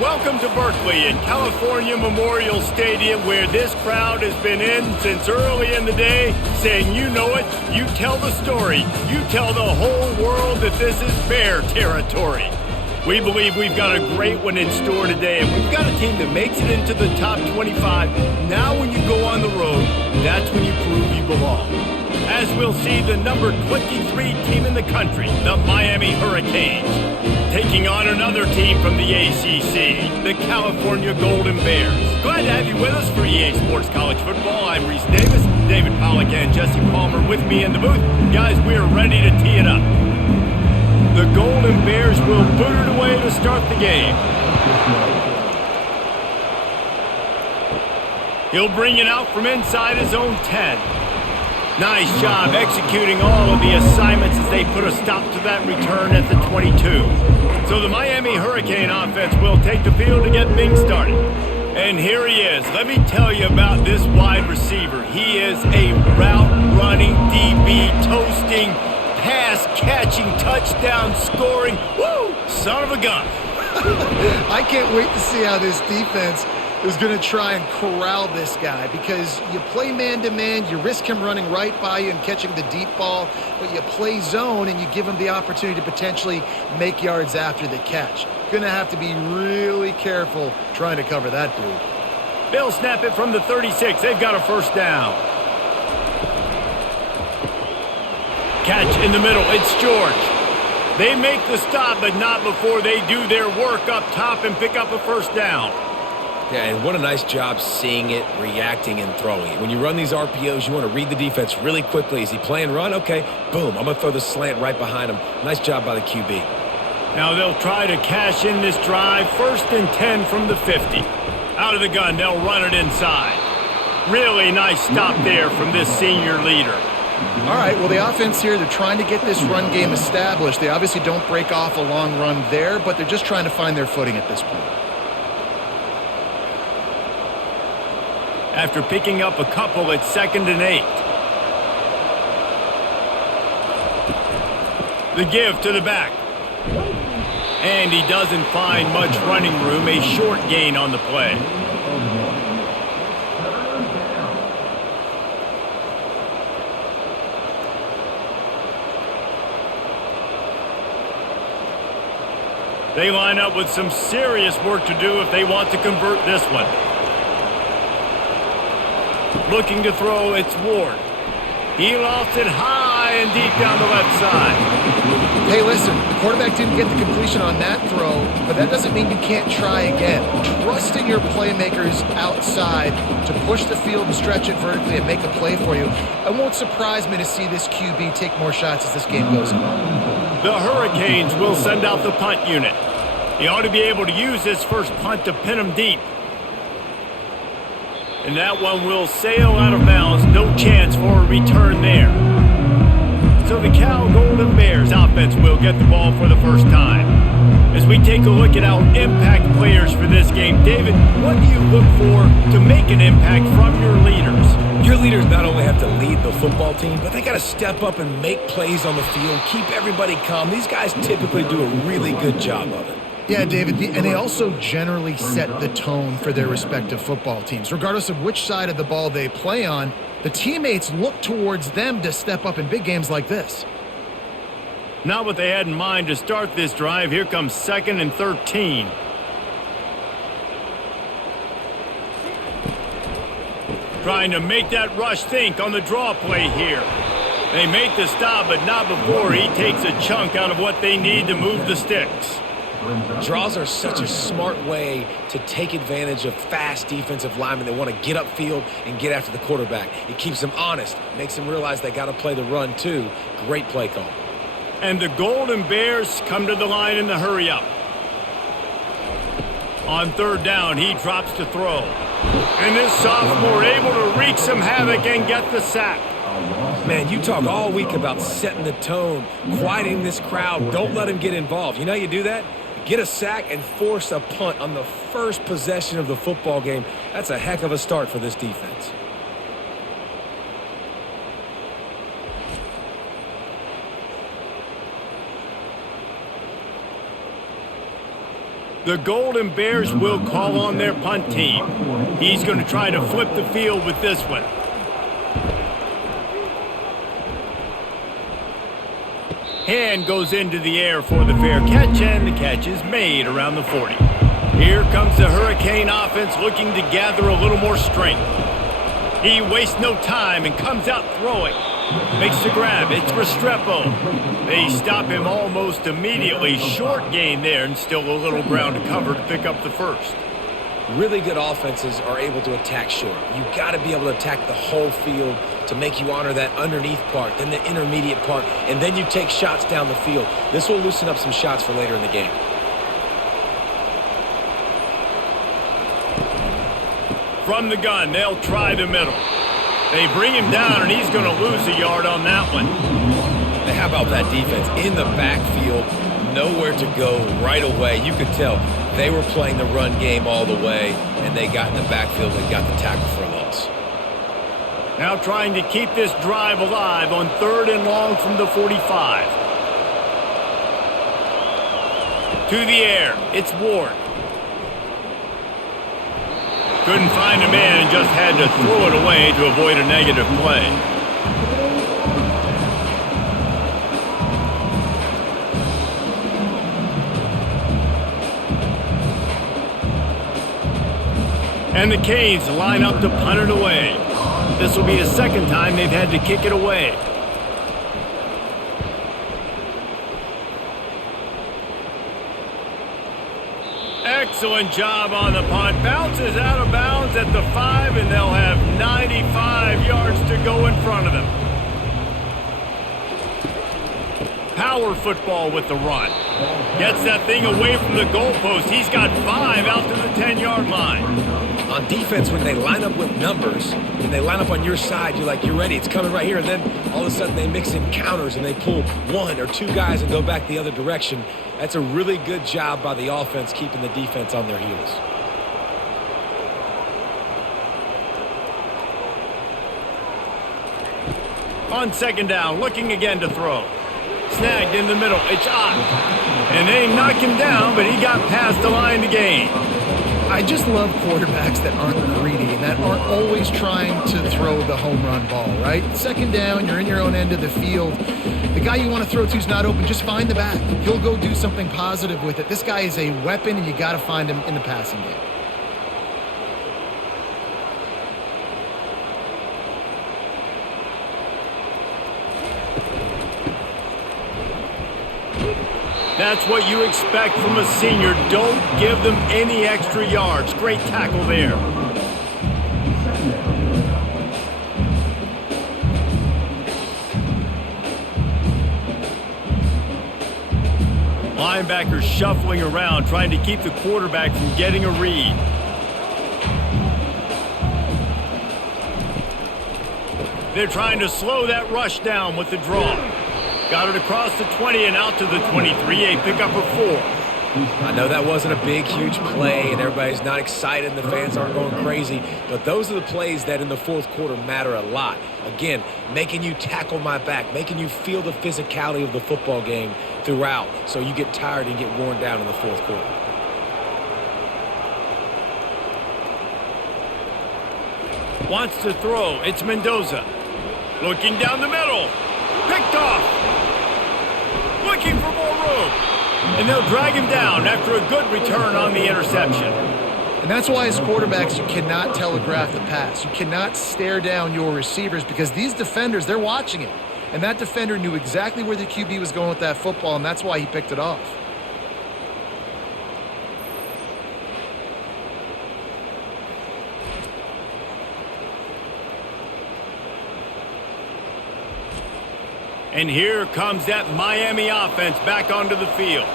Welcome to Berkeley at California Memorial Stadium, where this crowd has been in since early in the day, saying, you know it, you tell the story, you tell the whole world that this is Bear territory. We believe we've got a great one in store today, and we've got a team that makes it into the top 25. Now when you go on the road, that's when you prove you belong. As we'll see, the number 23 team in the country, the Miami Hurricanes, taking on another team from the ACC, the California Golden Bears. Glad to have you with us for EA Sports College Football. I'm Reese Davis, David Pollack and Jesse Palmer with me in the booth. Guys, we're ready to tee it up. The Golden Bears will boot it away to start the game. He'll bring it out from inside his own 10. Nice job executing all of the assignments as they put a stop to that return at the 22. So the Miami Hurricane offense will take the field to get things started. And here he is. Let me tell you about this wide receiver. He is a route-running DB, toasting, pass-catching, touchdown-scoring, woo, son of a gun. I can't wait to see how this defense is going to try and corral this guy, because you play man-to-man, you risk him running right by you and catching the deep ball, but you play zone and you give him the opportunity to potentially make yards after the catch. Going to have to be really careful trying to cover that dude. They'll snap it from the 36. They've got a first down. Catch in the middle. It's George. They make the stop, but not before they do their work up top and pick up a first down. Yeah, and what a nice job seeing it, reacting, and throwing it. When you run these RPOs, you want to read the defense really quickly. Is he playing run? Okay, boom, I'm going to throw the slant right behind him. Nice job by the QB. Now they'll try to cash in this drive. First and 10 from the 50. Out of the gun, they'll run it inside. Really nice stop there from this senior leader. All right, well, the offense here, they're trying to get this run game established. They obviously don't break off a long run there, but they're just trying to find their footing at this point. After picking up a couple at 2nd and 8. The give to the back. And he doesn't find much running room. A short gain on the play. They line up with some serious work to do if they want to convert this one. Looking to throw, it's Ward. He lofts it high and deep down the left side. Hey, listen, the quarterback didn't get the completion on that throw, but that doesn't mean you can't try again. Trusting your playmakers outside to push the field and stretch it vertically and make a play for you. It won't surprise me to see this QB take more shots as this game goes on. The Hurricanes will send out the punt unit. He ought to be able to use this first punt to pin him deep. And that one will sail out of bounds. No chance for a return there. So the Cal Golden Bears offense will get the ball for the first time. As we take a look at our impact players for this game, David, what do you look for to make an impact from your leaders? Your leaders not only have to lead the football team, but they got to step up and make plays on the field, keep everybody calm. These guys typically do a really good job of it. Yeah, David, and they also generally set the tone for their respective football teams. Regardless of which side of the ball they play on, the teammates look towards them to step up in big games like this. Not what they had in mind to start this drive. Here comes 2nd and 13. Trying to make that rush think on the draw play here. They make the stop, but not before he takes a chunk out of what they need to move the sticks. Draws are such a smart way to take advantage of fast defensive linemen. They want to get upfield and get after the quarterback. It keeps them honest, makes them realize they got to play the run too. Great play call. And the Golden Bears come to the line in the hurry up. On 3rd down, he drops to throw. And this sophomore able to wreak some havoc and get the sack. Man, you talk all week about setting the tone, quieting this crowd. Don't let them get involved. You know how you do that? Get a sack and force a punt on the first possession of the football game. That's a heck of a start for this defense. The Golden Bears will call on their punt team. He's going to try to flip the field with this one. Hand goes into the air for the fair catch, and the catch is made around the 40. Here comes the Hurricane offense looking to gather a little more strength. He wastes no time and comes out throwing. Makes the grab. It's Restrepo. They stop him almost immediately. Short gain there, and still a little ground to cover to pick up the first. Really good offenses are able to attack short. You got to be able to attack the whole field to make you honor that underneath part, then the intermediate part, and then you take shots down the field. This will loosen up some shots for later in the game. From the gun, they'll try the middle. They bring him down, and he's going to lose a yard on that one. Now, how about that defense? In the backfield, nowhere to go right away. You could tell they were playing the run game all the way, and they got in the backfield and got the tackle for a loss. Now trying to keep this drive alive on 3rd and long from the 45. To the air, it's Ward. Couldn't find a man and just had to throw it away to avoid a negative play. And the Canes line up to punt it away. This will be the second time they've had to kick it away. Excellent job on the punt. Bounces out of bounds at the 5, and they'll have 95 yards to go in front of them. Power football with the run. Gets that thing away from the goalpost. He's got 5 out to the 10-yard line. On defense, when they line up with numbers, when they line up on your side, you're like, you're ready, it's coming right here. And then all of a sudden they mix in counters and they pull 1 or 2 guys and go back the other direction. That's a really good job by the offense keeping the defense on their heels. On 2nd down, looking again to throw. Snagged in the middle, it's Ott. And they knock him down, but he got past the line to gain. I just love quarterbacks that aren't greedy and that aren't always trying to throw the home run ball, right? 2nd down, you're in your own end of the field. The guy you want to throw to is not open. Just find the back. He'll go do something positive with it. This guy is a weapon, and you got to find him in the passing game. That's what you expect from a senior. Don't give them any extra yards. Great tackle there. Linebackers shuffling around, trying to keep the quarterback from getting a read. They're trying to slow that rush down with the draw. Got it across the 20 and out to the 23, a pickup of 4. I know that wasn't a big, huge play, and everybody's not excited, and the fans aren't going crazy, but those are the plays that in the 4th quarter matter a lot. Again, making you tackle my back, making you feel the physicality of the football game throughout, so you get tired and get worn down in the 4th quarter. Wants to throw. It's Mendoza. Looking down the middle. Picked off. Looking for more room. And they'll drag him down after a good return on the interception. And that's why as quarterbacks, you cannot telegraph the pass. You cannot stare down your receivers because these defenders, they're watching it. And that defender knew exactly where the QB was going with that football, and that's why he picked it off. And here comes that Miami offense back onto the field.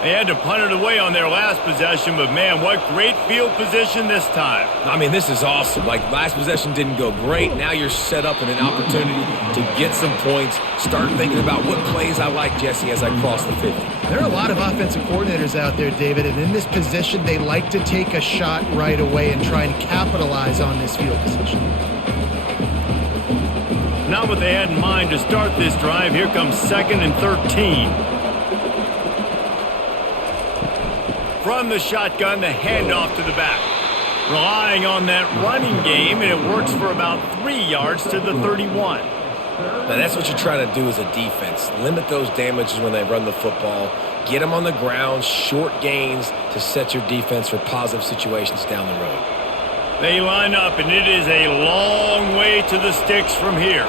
They had to punt it away on their last possession, but man, what great field position this time. I mean, this is awesome. Like, last possession didn't go great. Now you're set up in an opportunity to get some points. Start thinking about what plays I like, Jesse, as I cross the 50. There are a lot of offensive coordinators out there, David, and in this position, they like to take a shot right away and try and capitalize on this field position. Not what they had in mind to start this drive. Here comes 2nd and 13. From the shotgun, the handoff to the back. Relying on that running game, and it works for about 3 yards to the 31. Now, that's what you try to do as a defense. Limit those damages when they run the football. Get them on the ground, short gains to set your defense for positive situations down the road. They line up, and it is a long way to the sticks from here.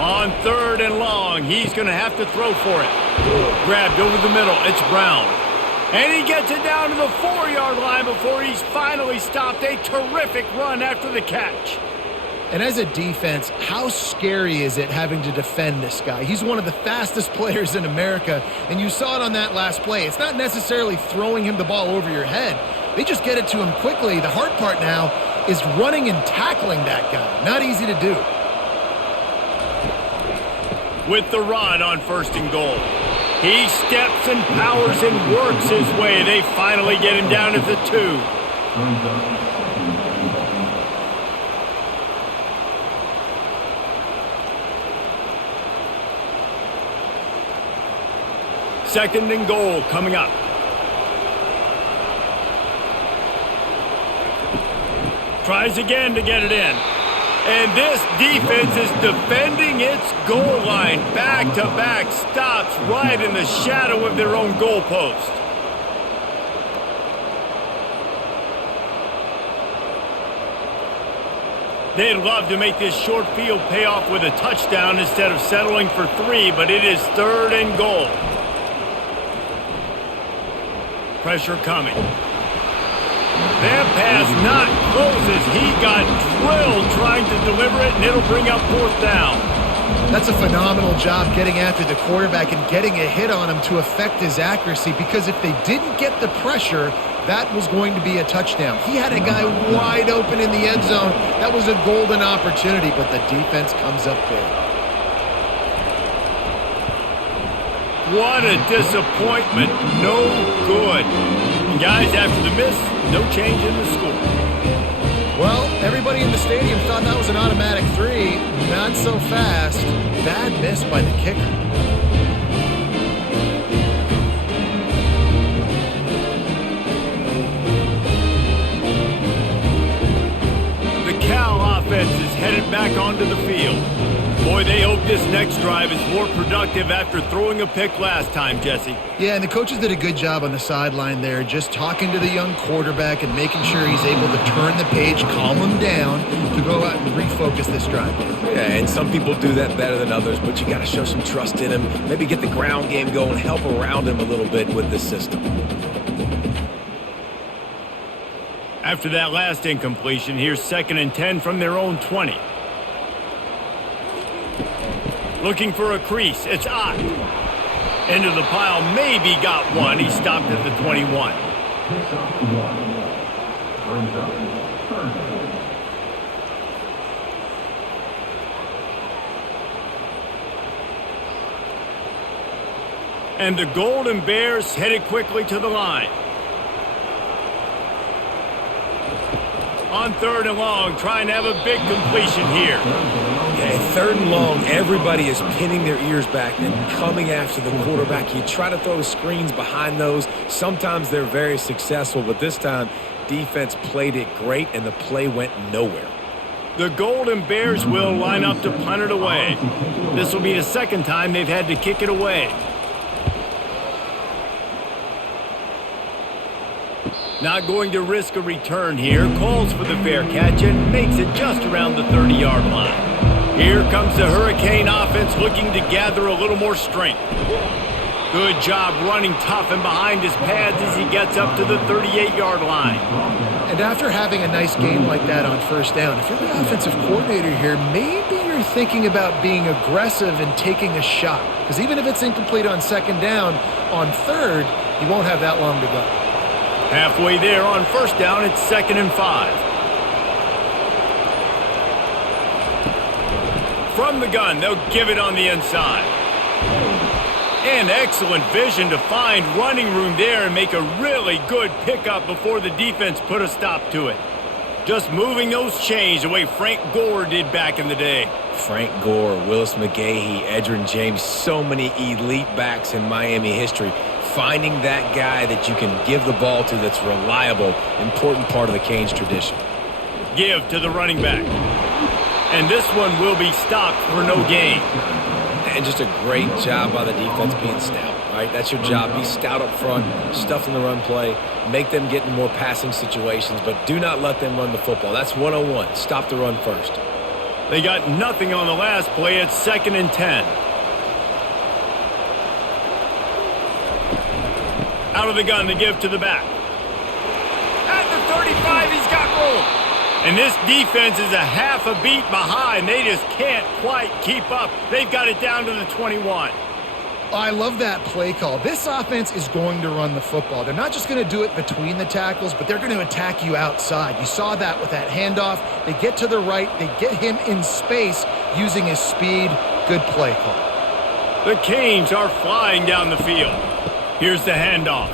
On 3rd and long, he's going to have to throw for it. Grabbed over the middle, it's Brown. And he gets it down to the 4-yard line before he's finally stopped. A terrific run after the catch. And as a defense, how scary is it having to defend this guy? He's one of the fastest players in America, and you saw it on that last play. It's not necessarily throwing him the ball over your head. They just get it to him quickly. The hard part now is running and tackling that guy. Not easy to do. With the run on 1st and goal. He steps and powers and works his way. They finally get him down at the 2. Second and goal coming up. Tries again to get it in. And this defense is defending its goal line. Back-to-back stops right in the shadow of their own goalpost. They'd love to make this short field pay off with a touchdown instead of settling for 3, but it is 3rd and goal. Pressure coming. That pass not closes. He got drilled trying to deliver it, and it'll bring up 4th down. That's a phenomenal job getting after the quarterback and getting a hit on him to affect his accuracy, because if they didn't get the pressure, that was going to be a touchdown. He had a guy wide open in the end zone. That was a golden opportunity, but the defense comes up big. What a disappointment. No good. And guys, after the miss, no change in the score. Well, everybody in the stadium thought that was an automatic 3. Not so fast. Bad miss by the kicker. The Cal offense is headed back onto the field. Boy, they hope this next drive is more productive after throwing a pick last time, Jesse. Yeah, and the coaches did a good job on the sideline there, just talking to the young quarterback and making sure he's able to turn the page, calm him down, to go out and refocus this drive. Yeah, and some people do that better than others, but you got to show some trust in him. Maybe get the ground game going, help around him a little bit with this system. After that last incompletion, here's 2nd and 10 from their own 20. Looking for a crease. It's Ott. Into the pile. Maybe got one. He stopped at the 21. And the Golden Bears headed quickly to the line. On 3rd and long, trying to have a big completion here. Yeah, 3rd and long, everybody is pinning their ears back and coming after the quarterback. You try to throw screens behind those. Sometimes they're very successful, but this time, defense played it great, and the play went nowhere. The Golden Bears will line up to punt it away. This will be the 2nd time they've had to kick it away. Not going to risk a return here. Calls for the fair catch and makes it just around the 30-yard line. Here comes the Hurricane offense looking to gather a little more strength. Good job running tough and behind his pads as he gets up to the 38-yard line. And after having a nice game like that on 1st down, if you're the offensive coordinator here, maybe you're thinking about being aggressive and taking a shot. Because even if it's incomplete on 2nd down, on 3rd, you won't have that long to go. Halfway there on 1st down, it's 2nd and 5. From the gun, they'll give it on the inside. And excellent vision to find running room there and make a really good pickup before the defense put a stop to it. just moving those chains the way Frank Gore did back in the day. Frank Gore, Willis McGahee, Edgerrin James, so many elite backs in Miami history. Finding that guy that you can give the ball to that's reliable, important part of the Canes tradition. Give to the running back. And this one will be stopped for no gain. And just a great job by the defense being stout, right? That's your job. Be stout up front, stuff in the run play, make them get in more passing situations, but do not let them run the football. That's 101. Stop the run first. They got nothing on the last play. It's 2nd and 10. Out of the gun, the give to the back. At the 35, he's got room. And this defense is a half a beat behind. They just can't quite keep up. They've got it down to the 21. I love that play call. This offense is going to run the football. They're not just going to do it between the tackles, but they're going to attack you outside. You saw that with that handoff. They get to the right. They get him in space using his speed. Good play call. The Canes are flying down the field. Here's the handoff.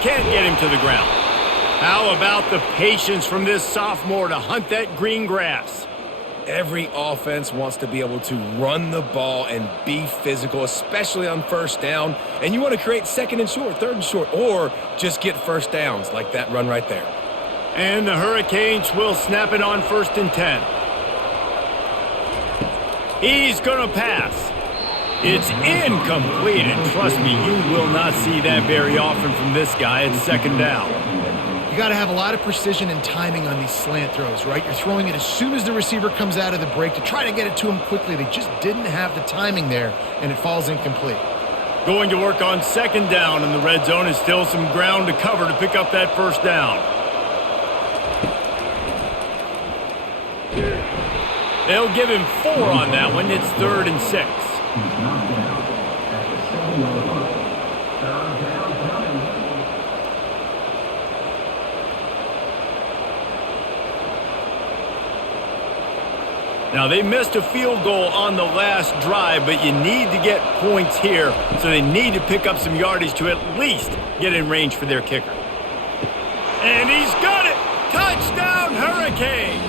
Can't get him to the ground. How about the patience from this sophomore to hunt that green grass? Every offense wants to be able to run the ball and be physical, especially on first down. And you want to create 2nd and short, 3rd and short, or just get first downs like that run right there. And the Hurricanes will snap it on 1st and 10. He's going to pass. It's incomplete, and trust me, you will not see that very often from this guy. It's 2nd down. You got to have a lot of precision and timing on these slant throws, right? You're throwing it as soon as the receiver comes out of the break to try to get it to him quickly. They just didn't have the timing there, and it falls incomplete. Going to work on 2nd down in the red zone is still some ground to cover to pick up that 1st down. They'll give him 4 on that one. It's 3rd and 6. Now, they missed a field goal on the last drive, but you need to get points here, so they need to pick up some yardage to at least get in range for their kicker. And he's got it! Touchdown, Hurricanes!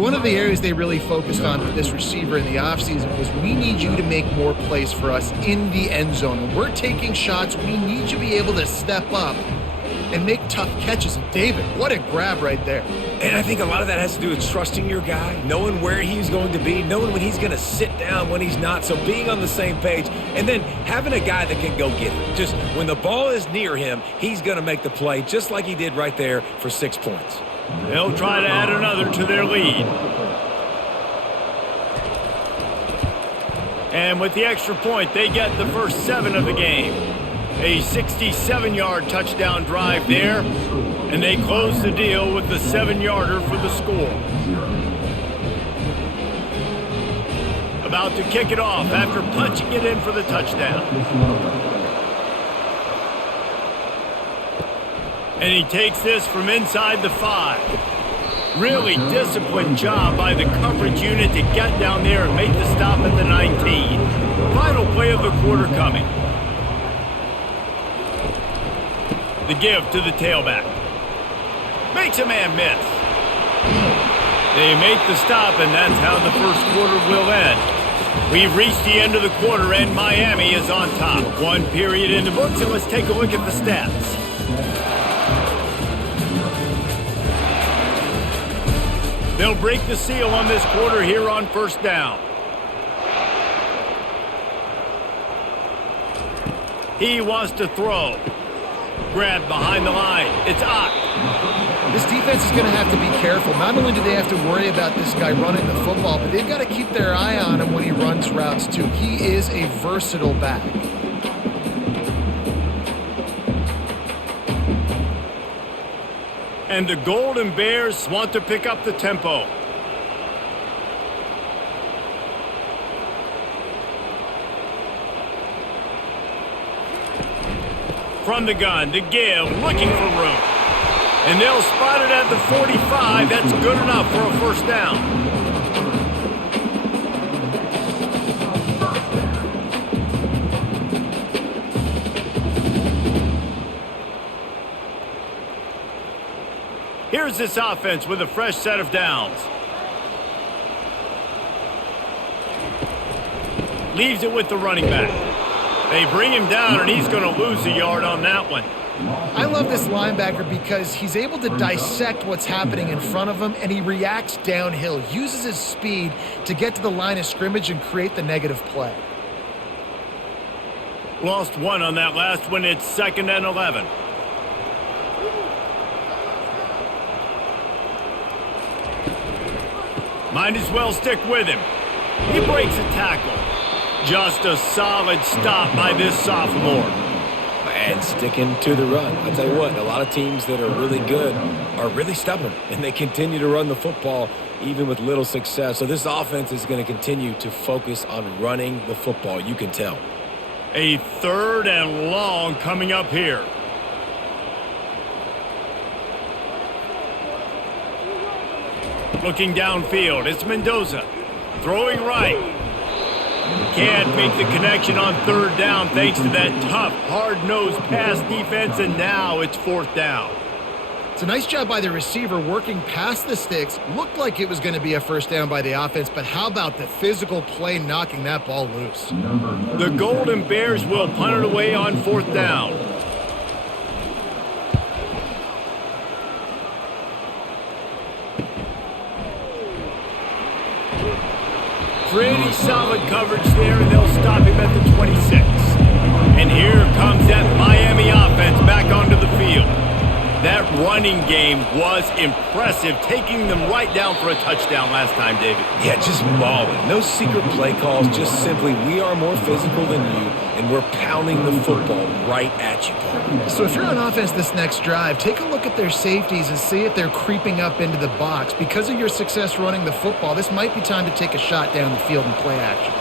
One of the areas they really focused on for this receiver in the offseason was we need you to make more plays for us in the end zone. When we're taking shots, we need you to be able to step up and make tough catches. And David, what a grab right there. And I think a lot of that has to do with trusting your guy, knowing where he's going to be, knowing when he's going to sit down, when he's not. So being on the same page, and then having a guy that can go get it. Just when the ball is near him, he's going to make the play, just like he did right there for 6 points. They'll try to add another to their lead. And with the extra point, they get the first 7 of the game. A 67-yard touchdown drive there, and they close the deal with the 7-yarder for the score. About to kick it off after punching it in for the touchdown. And he takes this from inside the 5. Really disciplined job by the coverage unit to get down there and make the stop at the 19. Final play of the quarter coming. The give to the tailback. Makes a man miss. They make the stop, and that's how the first quarter will end. We've reached the end of the quarter, and Miami is on top. 1 period in the books, and let's take a look at the stats. They'll break the seal on this quarter here on 1st down. He wants to throw. Grabbed behind the line. It's Ott. This defense is going to have to be careful. Not only do they have to worry about this guy running the football, but they've got to keep their eye on him when he runs routes too. He is a versatile back. And the Golden Bears want to pick up the tempo. From the gun, to give, looking for room. And they'll spot it at the 45. That's good enough for a first down. Here's this offense with a fresh set of downs. Leaves it with the running back. They bring him down, and he's going to lose a yard on that one. I love this linebacker because he's able to dissect what's happening in front of him, and he reacts downhill, uses his speed to get to the line of scrimmage and create the negative play. Lost one on that last one. It's 2nd and 11. Might as well stick with him. He breaks a tackle. Just a solid stop by this sophomore. And sticking to the run. I'll tell you what, a lot of teams that are really good are really stubborn, and they continue to run the football even with little success. So this offense is going to continue to focus on running the football. You can tell. A 3rd and long coming up here. Looking downfield, it's Mendoza. Throwing right. Can't make the connection on 3rd down thanks to that tough, hard-nosed pass defense, and now it's 4th down. It's a nice job by the receiver working past the sticks. Looked like it was going to be a 1st down by the offense, but how about the physical play knocking that ball loose? The Golden Bears will punt it away on 4th down. Pretty solid coverage there, and they'll stop him at the 26. And here comes that Miami offense back onto the field. That running game was impressive, taking them right down for a touchdown last time, David. Yeah, just mauling. No secret play calls, just simply we are more physical than you, and we're pounding the football right at you, Paul. So if you're on offense this next drive, take a look at their safeties and see if they're creeping up into the box. Because of your success running the football, this might be time to take a shot down the field and play action.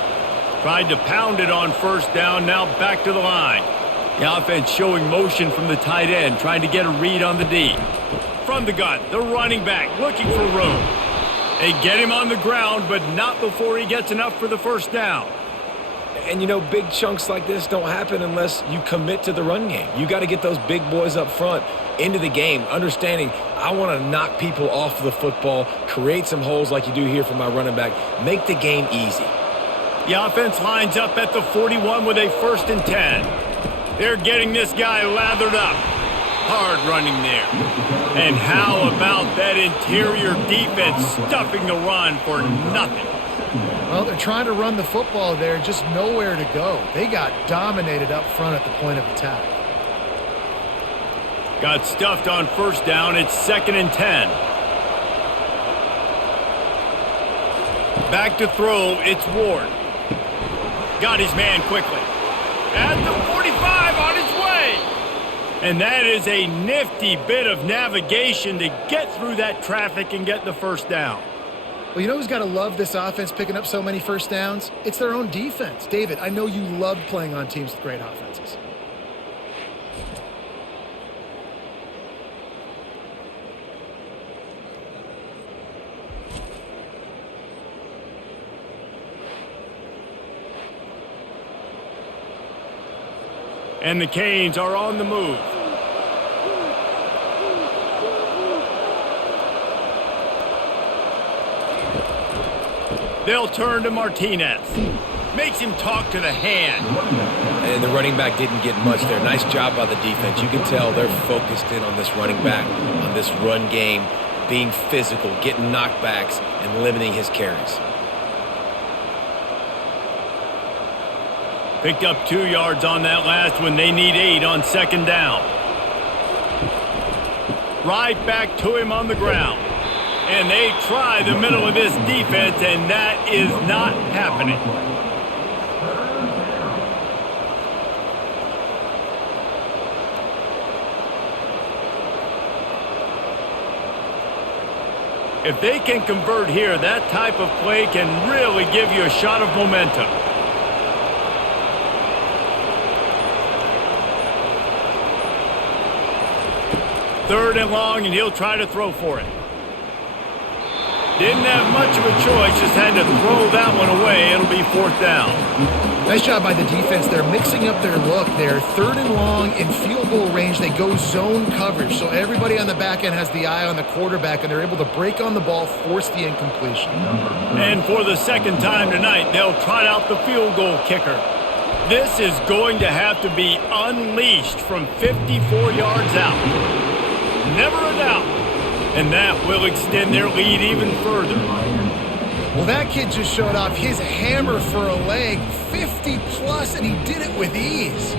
Tried to pound it on 1st down, now back to the line. The offense showing motion from the tight end, trying to get a read on the D. From the gun, the running back looking for room. They get him on the ground, but not before he gets enough for the 1st down. And, you know, big chunks like this don't happen unless you commit to the run game. You got to get those big boys up front into the game, understanding I want to knock people off the football, create some holes like you do here for my running back, make the game easy. The offense lines up at the 41 with a 1st and 10. They're getting this guy lathered up. Hard running there. And how about that interior defense stuffing the run for nothing? Well, they're trying to run the football there, just nowhere to go. They got dominated up front at the point of attack. Got stuffed on 1st down. It's 2nd and 10. Back to throw. It's Ward. Got his man quickly. At the 45, on his way. And that is a nifty bit of navigation to get through that traffic and get the 1st down. Well, you know who's got to love this offense picking up so many 1st downs? It's their own defense. David, I know you loved playing on teams with great offenses. And the Canes are on the move. They'll turn to Martinez. Makes him talk to the hand. And the running back didn't get much there. Nice job by the defense. You can tell they're focused in on this running back, on this run game, being physical, getting knockbacks, and limiting his carries. Picked up 2 yards on that last one. They need 8 on 2nd down. Right back to him on the ground. And they try the middle of this defense, and that is not happening. If they can convert here, that type of play can really give you a shot of momentum. Third and long, and he'll try to throw for it. Didn't have much of a choice, just had to throw that one away. It'll be 4th down. Nice job by the defense. They're mixing up their look. They're 3rd and long in field goal range. They go zone coverage, so everybody on the back end has the eye on the quarterback, and they're able to break on the ball, force the incompletion. And for the 2nd time tonight, they'll trot out the field goal kicker. This is going to have to be unleashed from 54 yards out. Never a doubt. And that will extend their lead even further. Well, that kid just showed off his hammer for a leg, 50-plus, and he did it with ease.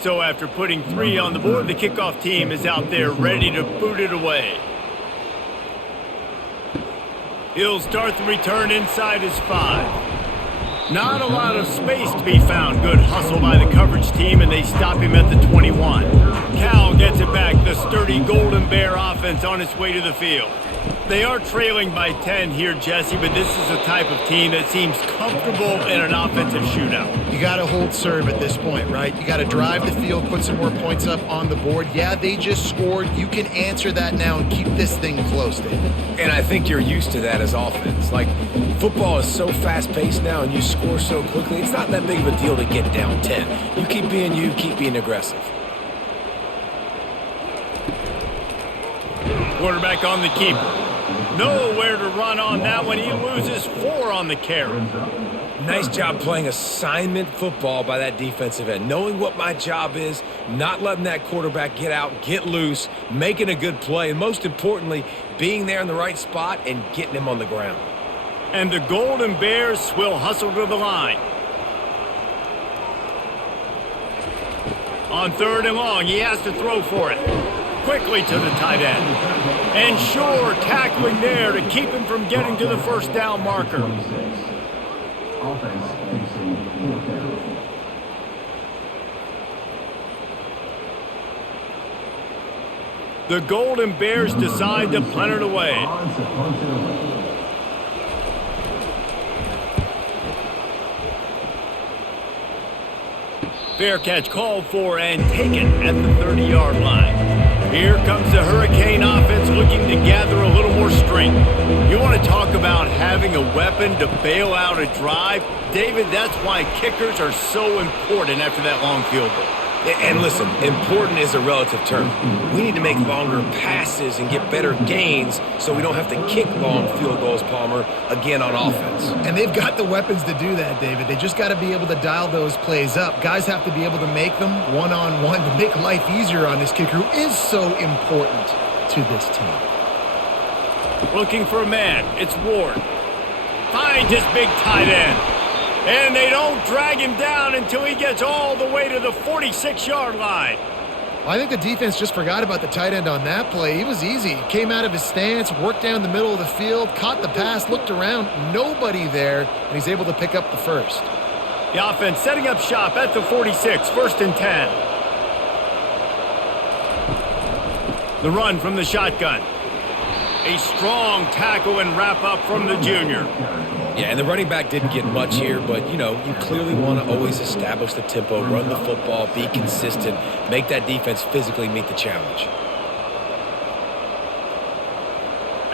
So after putting 3 on the board, the kickoff team is out there ready to boot it away. He'll start the return inside his 5. Not a lot of space to be found. Good hustle by the coverage team, and they stop him at the 21. Cal gets it back. The sturdy Golden Bear offense on its way to the field. They are trailing by 10 here, Jesse, but this is the type of team that seems comfortable in an offensive shootout. You got to hold serve at this point, right? You got to drive the field, put some more points up on the board. Yeah, they just scored. You can answer that now and keep this thing close, David. And I think you're used to that as offense. Like, football is so fast-paced now and you score so quickly, it's not that big of a deal to get down 10. You keep being aggressive. Quarterback on the keeper. Nowhere to run on that one. He loses 4 on the carry. Nice job playing assignment football by that defensive end. Knowing what my job is, not letting that quarterback get out, get loose, making a good play, and most importantly, being there in the right spot and getting him on the ground. And the Golden Bears will hustle to the line. On 3rd and long, he has to throw for it. Quickly to the tight end. And sure, tackling there to keep him from getting to the 1st down marker. The Golden Bears decide to punt it away. Fair catch called for and taken at the 30-yard line. Here comes the Hurricane offense looking to gather a little more strength. You want to talk about having a weapon to bail out a drive? David, that's why kickers are so important after that long field goal. And listen, important is a relative term. We need to make longer passes and get better gains so we don't have to kick long field goals, Palmer, again on offense. And they've got the weapons to do that, David. They just got to be able to dial those plays up. Guys have to be able to make them one-on-one to make life easier on this kicker who is so important to this team. Looking for a man. It's Ward. Finds his big tight end. And they don't drag him down until he gets all the way to the 46-yard line. I think the defense just forgot about the tight end on that play. He was easy. He came out of his stance, worked down the middle of the field, caught the pass, looked around, nobody there, and he's able to pick up the 1st. The offense setting up shop at the 46, 1st and 10. The run from the shotgun. A strong tackle and wrap up from the junior. Yeah, and the running back didn't get much here, but, you know, you clearly want to always establish the tempo, run the football, be consistent, make that defense physically meet the challenge.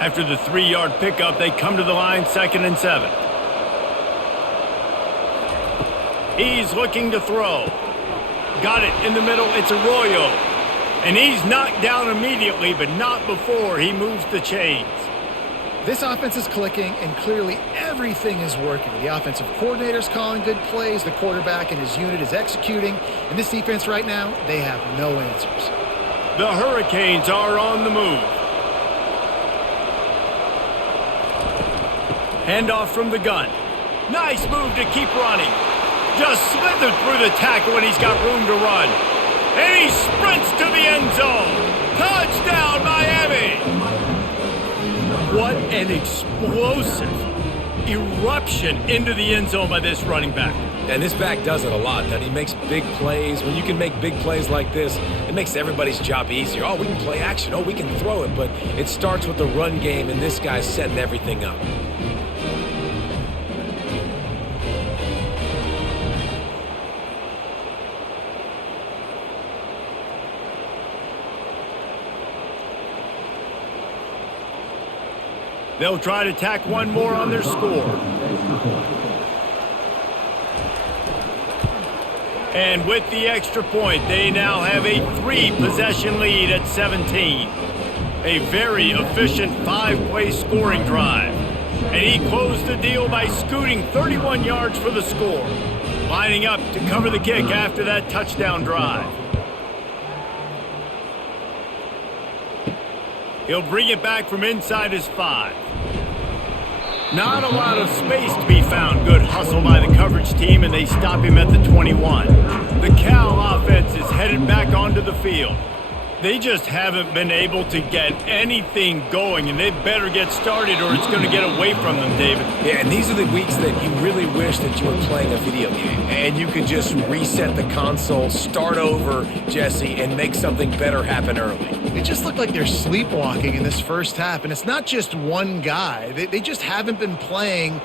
After the 3-yard pickup, they come to the line, 2nd and 7. He's looking to throw. Got it in the middle. It's Arroyo. And he's knocked down immediately, but not before he moves the chains. This offense is clicking, and clearly everything is working. The offensive coordinator's calling good plays. The quarterback and his unit is executing. And this defense right now, they have no answers. The Hurricanes are on the move. Handoff from the gun. Nice move to keep running. Just slithered through the tackle, and he's got room to run. And he sprints to the end zone. Touchdown, Miami! What an explosive eruption into the end zone by this running back. And this back does it a lot, doesn't he? Makes big plays. When you can make big plays like this, it makes everybody's job easier. Oh, we can play action. Oh, we can throw it. But it starts with the run game, and this guy's setting everything up. They'll try to tack one more on their score. And with the extra point, they now have a 3-possession lead at 17. A very efficient 5-play scoring drive. And he closed the deal by scooting 31 yards for the score, lining up to cover the kick after that touchdown drive. He'll bring it back from inside his 5. Not a lot of space to be found. Good hustle by the coverage team, and they stop him at the 21. The Cal offense is headed back onto the field. They just haven't been able to get anything going, and they better get started or it's going to get away from them, David. Yeah, and these are the weeks that you really wish that you were playing a video game and you could just reset the console, start over, Jesse, and make something better happen early. It just looked like they're sleepwalking in this first half, and it's not just one guy. They just haven't been playing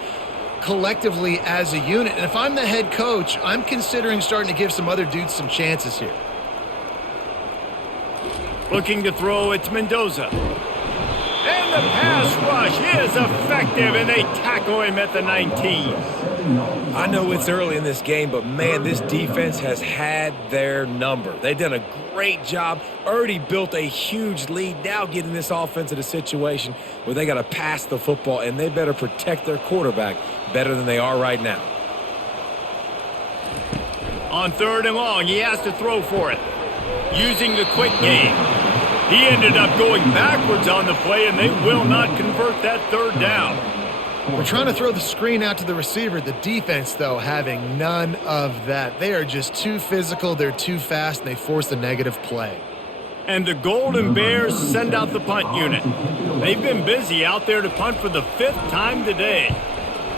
collectively as a unit. And if I'm the head coach, I'm considering starting to give some other dudes some chances here. Looking to throw, it's Mendoza. And the pass rush is effective, and they tackle him at the 19. I know it's early in this game, but man, this defense has had their number. They've done a great job, already built a huge lead, now getting this offense in a situation where they got to pass the football, and they better protect their quarterback better than they are right now. On 3rd and long, he has to throw for it. Using the quick game. He ended up going backwards on the play, and they will not convert that 3rd down. We're trying to throw the screen out to the receiver. The defense, though, having none of that. They are just too physical, they're too fast, and they force a negative play. And the Golden Bears send out the punt unit. They've been busy out there to punt for the 5th time today.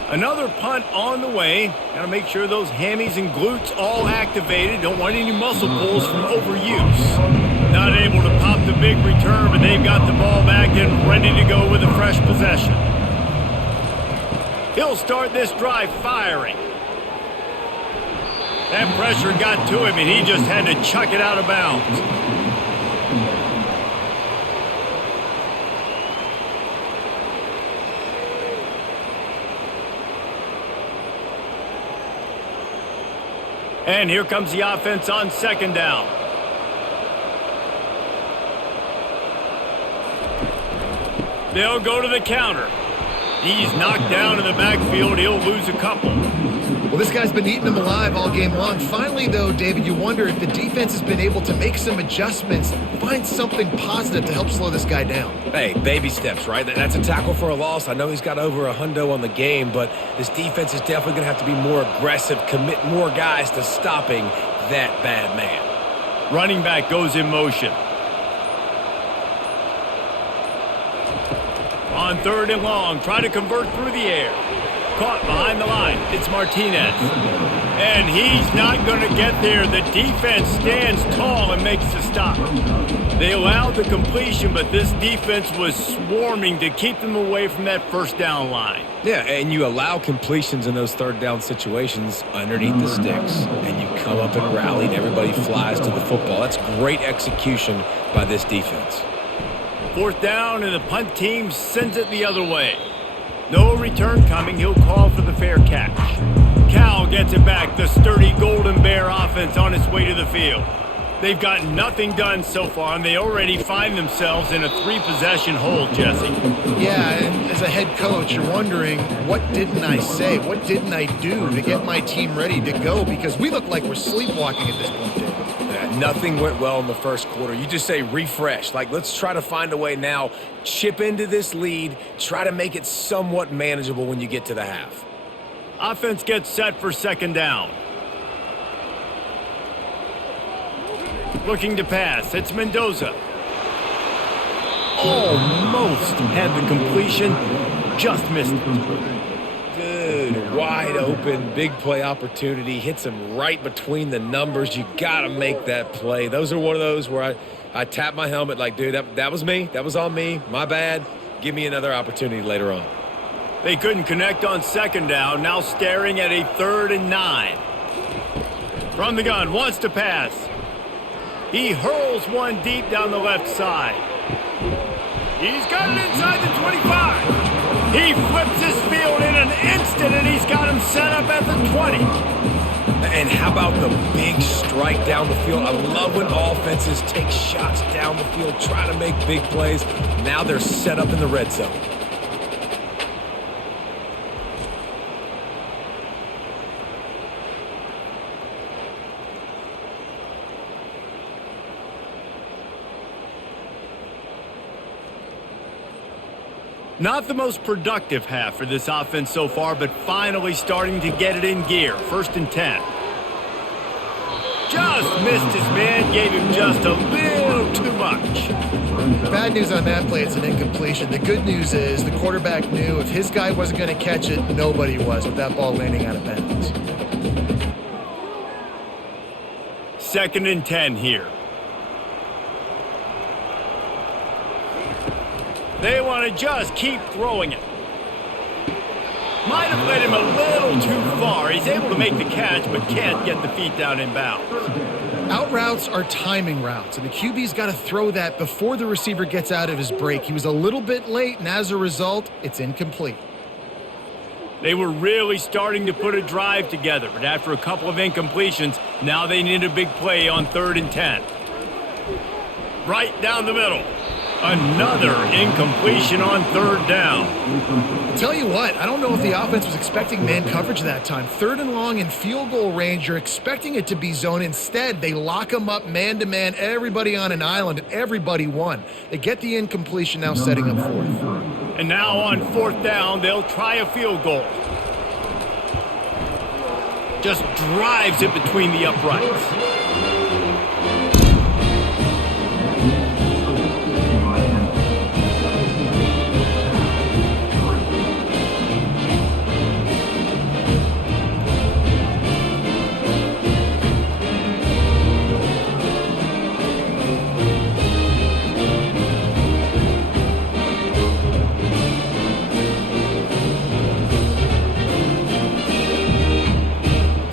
Another punt on the way. Got to make sure those hammies and glutes all activated. Don't want any muscle pulls from overuse. Not able to pop the big return, but they've got the ball back and ready to go with a fresh possession. He'll start this drive firing. That pressure got to him, and he just had to chuck it out of bounds. And here comes the offense on 2nd down. They'll go to the counter. He's knocked down in the backfield. He'll lose a couple. Well, this guy's been eating them alive all game long. Finally, though, David, you wonder if the defense has been able to make some adjustments, find something positive to help slow this guy down. Hey, baby steps, right? That's a tackle for a loss. I know he's got over a hundo on the game, but this defense is definitely going to have to be more aggressive, commit more guys to stopping that bad man. Running back goes in motion. On 3rd and long, try to convert through the air. Caught behind the line. It's Martinez. And he's not going to get there. The defense stands tall and makes the stop. They allowed the completion, but this defense was swarming to keep them away from that 1st down line. Yeah, and you allow completions in those 3rd down situations underneath the sticks, and you come up and rally, and everybody flies to the football. That's great execution by this defense. 4th down, and the punt team sends it the other way. No return coming. He'll call for the fair catch. Cal gets it back. The sturdy Golden Bear offense on its way to the field. They've got nothing done so far, and they already find themselves in a 3-possession hole, Jesse. Yeah, and as a head coach, you're wondering, what didn't I say? What didn't I do to get my team ready to go? Because we look like we're sleepwalking at this point, David. Nothing went well in the 1st quarter. You just say refresh. Like, let's try to find a way now, chip into this lead, try to make it somewhat manageable when you get to the half. Offense gets set for 2nd down. Looking to pass. It's Mendoza. Almost had the completion. Just missed it. Good Wide open, big play opportunity, hits him right between the numbers. You got to make that play. Those are one of those where I tap my helmet like, dude, that was me. That was on me. My bad. Give me another opportunity later on. They couldn't connect on second down, now staring at a 3rd and 9. From the gun, wants to pass. He hurls one deep down the left side. He's got it inside the 25. He flips his field in an instant, and he's got him set up at the 20. And how about the big strike down the field? I love when offenses take shots down the field, try to make big plays. Now they're set up in the red zone. Not the most productive half for this offense so far, but finally starting to get it in gear. 1st and 10. Just missed his man, gave him just a little too much. Bad news on that play, it's an incompletion. The good news is the quarterback knew if his guy wasn't going to catch it, nobody was with that ball landing out of bounds. 2nd and 10 here. They want to just keep throwing it. Might have led him a little too far. He's able to make the catch, but can't get the feet down in bounds. Out routes are timing routes, and the QB's got to throw that before the receiver gets out of his break. He was a little bit late, and as a result, it's incomplete. They were really starting to put a drive together, but after a couple of incompletions, now they need a big play on 3rd and 10. Right down the middle. Another incompletion on 3rd down. I'll tell you what, I don't know if the offense was expecting man coverage that time. 3rd and long in field goal range, you're expecting it to be zone. Instead, they lock them up man-to-man, everybody on an island, and everybody won. They get the incompletion, now setting up 4th. And now on 4th down, they'll try a field goal. Just drives it between the uprights.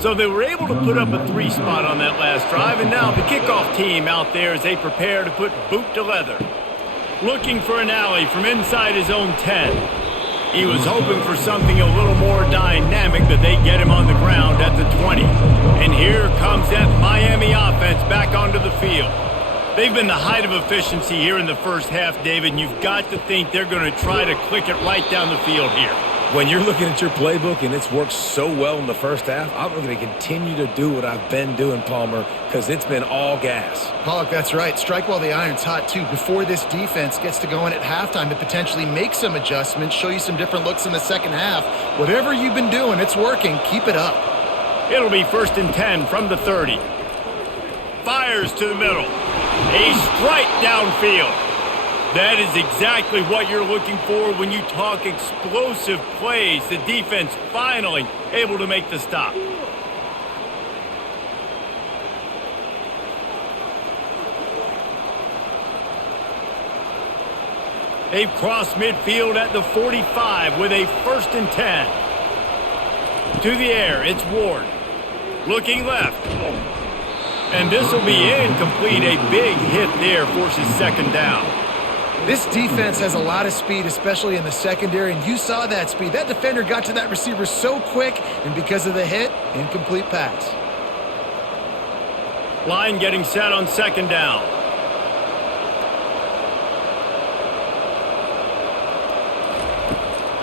So they were able to put up a 3 spot on that last drive, and now the kickoff team out there as they prepare to put boot to leather. Looking for an alley from inside his own 10. He was hoping for something a little more dynamic, but they get him on the ground at the 20. And here comes that Miami offense back onto the field. They've been the height of efficiency here in the first half, David, and you've got to think they're going to try to click it right down the field here. When you're looking at your playbook and it's worked so well in the first half, I'm going to continue to do what I've been doing, Palmer, because it's been all gas. Pollock, that's right. Strike while the iron's hot, too. Before this defense gets to going at halftime to potentially make some adjustments, show you some different looks in the second half. Whatever you've been doing, it's working. Keep it up. It'll be 1st and 10 from the 30. Fires to the middle. A strike downfield. That is exactly what you're looking for when you talk explosive plays. The defense finally able to make the stop. They've crossed midfield at the 45 with a 1st and 10. To the air, it's Ward. Looking left. And this will be incomplete. A big hit there forces 2nd down. This defense has a lot of speed, especially in the secondary, and you saw that speed. That defender got to that receiver so quick, and because of the hit, incomplete pass. Line getting set on 2nd down.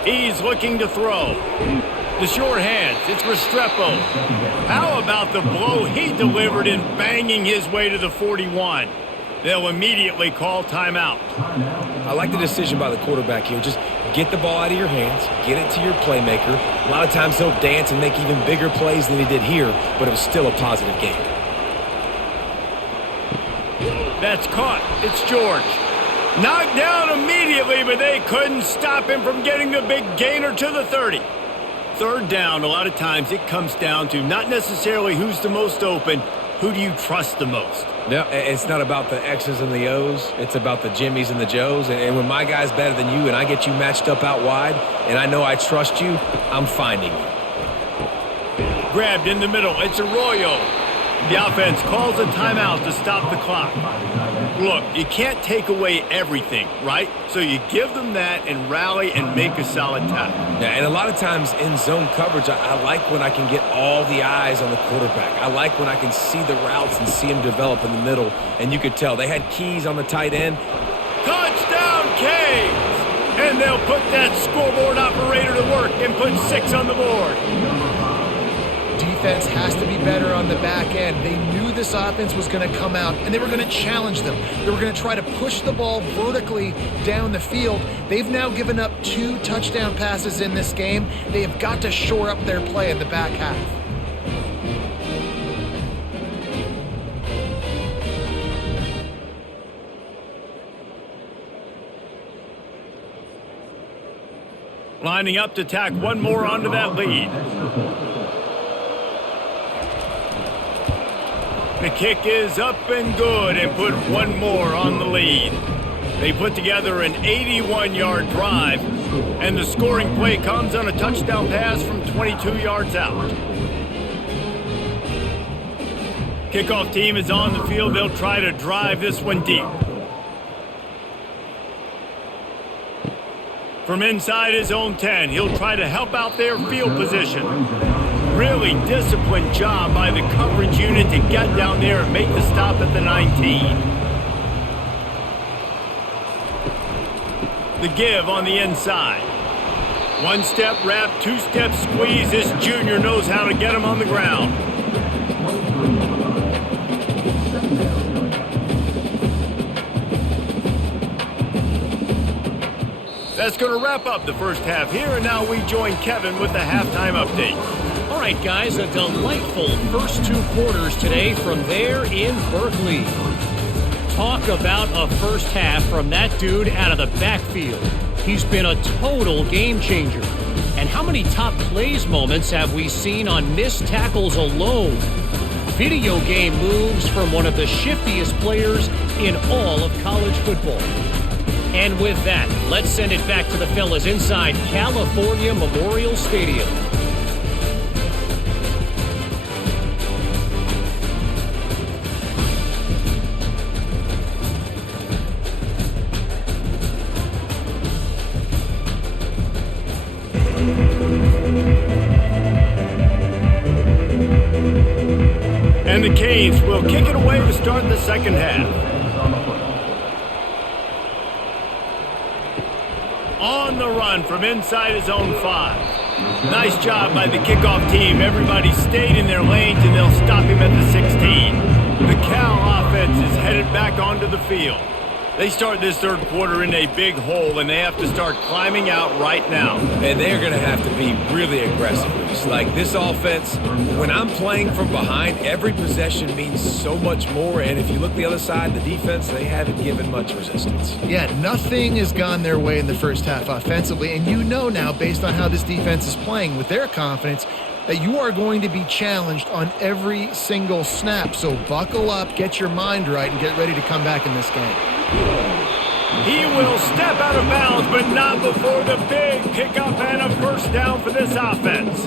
He's looking to throw. The short hands, it's Restrepo. How about the blow he delivered in banging his way to the 41? They'll immediately call timeout. I like the decision by the quarterback here. Just get the ball out of your hands, get it to your playmaker. A lot of times he'll dance and make even bigger plays than he did here, but it was still a positive game. That's caught. It's George. Knocked down immediately, but they couldn't stop him from getting the big gainer to the 30. Third down, a lot of times it comes down to not necessarily who's the most open, who do you trust the most? No, it's not about the X's and the O's. It's about the Jimmies and the Joes. And when my guy's better than you and I get you matched up out wide and I know I trust you, I'm finding you. Grabbed in the middle. It's Arroyo. The offense calls a timeout to stop the clock. Look, you can't take away everything, right? So you give them that and rally and make a solid tackle. Yeah, and a lot of times in zone coverage, I like when I can get all the eyes on the quarterback. I like when I can see the routes and see them develop in the middle. And you could tell they had keys on the tight end. Touchdown, Canes! And they'll put that scoreboard operator to work and put 6 on the board. Defense has to be better on the back end. They knew this offense was going to come out, and they were going to challenge them. They were going to try to push the ball vertically down the field. They've now given up 2 touchdown passes in this game. They have got to shore up their play in the back half. Lining up to tack one more onto that lead. The kick is up and good and put one more on the lead. They put together an 81-yard drive, and the scoring play comes on a touchdown pass from 22 yards out. Kickoff team is on the field. They'll try to drive this one deep. From inside his own 10, he'll try to help out their field position. Really disciplined job by the coverage unit to get down there and make the stop at the 19. The give on the inside. 1-step wrap, 2-step squeeze. This junior knows how to get him on the ground. That's going to wrap up the first half here, and now we join Kevin with the halftime update. All right, guys, a delightful first 2 quarters today from there in Berkeley. Talk about a first half from that dude out of the backfield. He's been a total game changer. And how many top plays moments have we seen on missed tackles alone? Video game moves from one of the shiftiest players in all of college football. And with that, let's send it back to the fellas inside California Memorial Stadium. And the Canes will kick it away to start the second half. On the run from inside his own 5. Nice job by the kickoff team. Everybody stayed in their lanes, and they'll stop him at the 16. The Cal offense is headed back onto the field. They start this third quarter in a big hole, and they have to start climbing out right now. And they're going to have to be really aggressive. It's like this offense, when I'm playing from behind, every possession means so much more. And if you look the other side, the defense, they haven't given much resistance. Yeah, nothing has gone their way in the first half offensively. And you know now, based on how this defense is playing with their confidence, that you are going to be challenged on every single snap. So buckle up, get your mind right, and get ready to come back in this game. He will step out of bounds, but not before the big pickup and a first down for this offense.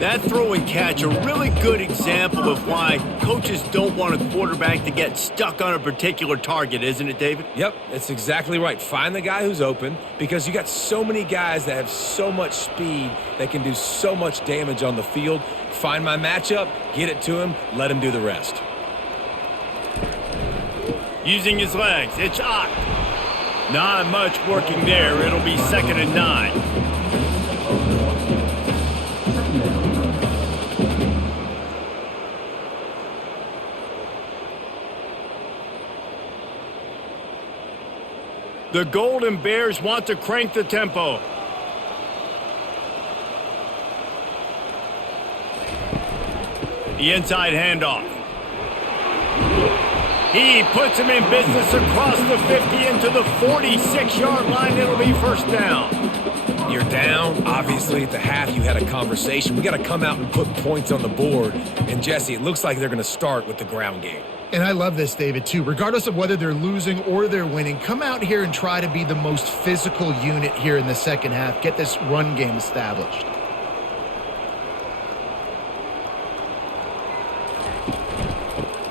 That throw and catch, a really good example of why coaches don't want a quarterback to get stuck on a particular target, isn't it, David? Yep, that's exactly right. Find the guy who's open, because you got so many guys that have so much speed that can do so much damage on the field. Find my matchup, get it to him, let him do the rest. Using his legs, it's Ott. Not much working there. It'll be 2nd and 9. The Golden Bears want to crank the tempo. The inside handoff. He puts him in business across the 50 into the 46-yard line. It'll be first down. You're down. Obviously, at the half, you had a conversation. We got to come out and put points on the board. And, Jesse, it looks like they're going to start with the ground game. And I love this, David, too. Regardless of whether they're losing or they're winning, come out here and try to be the most physical unit here in the second half. Get this run game established.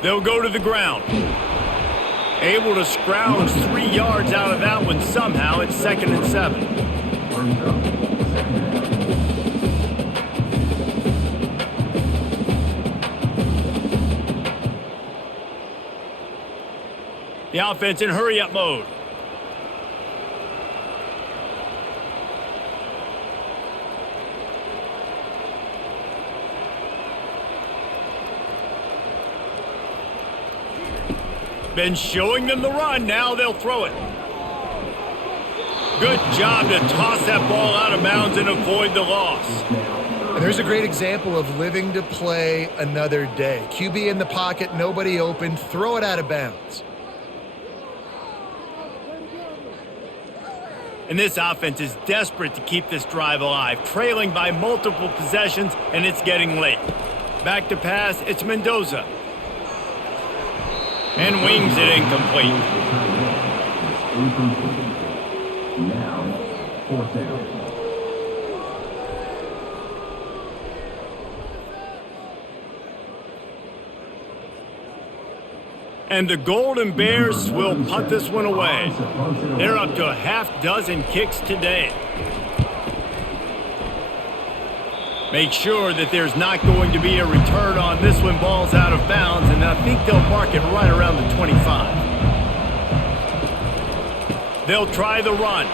They'll go to the ground. Able to scrounge 3 yards out of that one somehow. It's 2nd and 7. The offense in hurry-up mode. Been showing them the run. Now they'll throw it. Good job to toss that ball out of bounds and avoid the loss. And there's a great example of living to play another day. QB in the pocket, nobody open, throw it out of bounds. And this offense is desperate to keep this drive alive, trailing by multiple possessions, and it's getting late. Back to pass, it's Mendoza. And wings it incomplete. Now, 4th down. And the Golden Bears will punt this one away. They're up to a half-dozen kicks today. Make sure that there's not going to be a return on this one. Ball's out of bounds, and I think they'll mark it right around the 25. They'll try the run.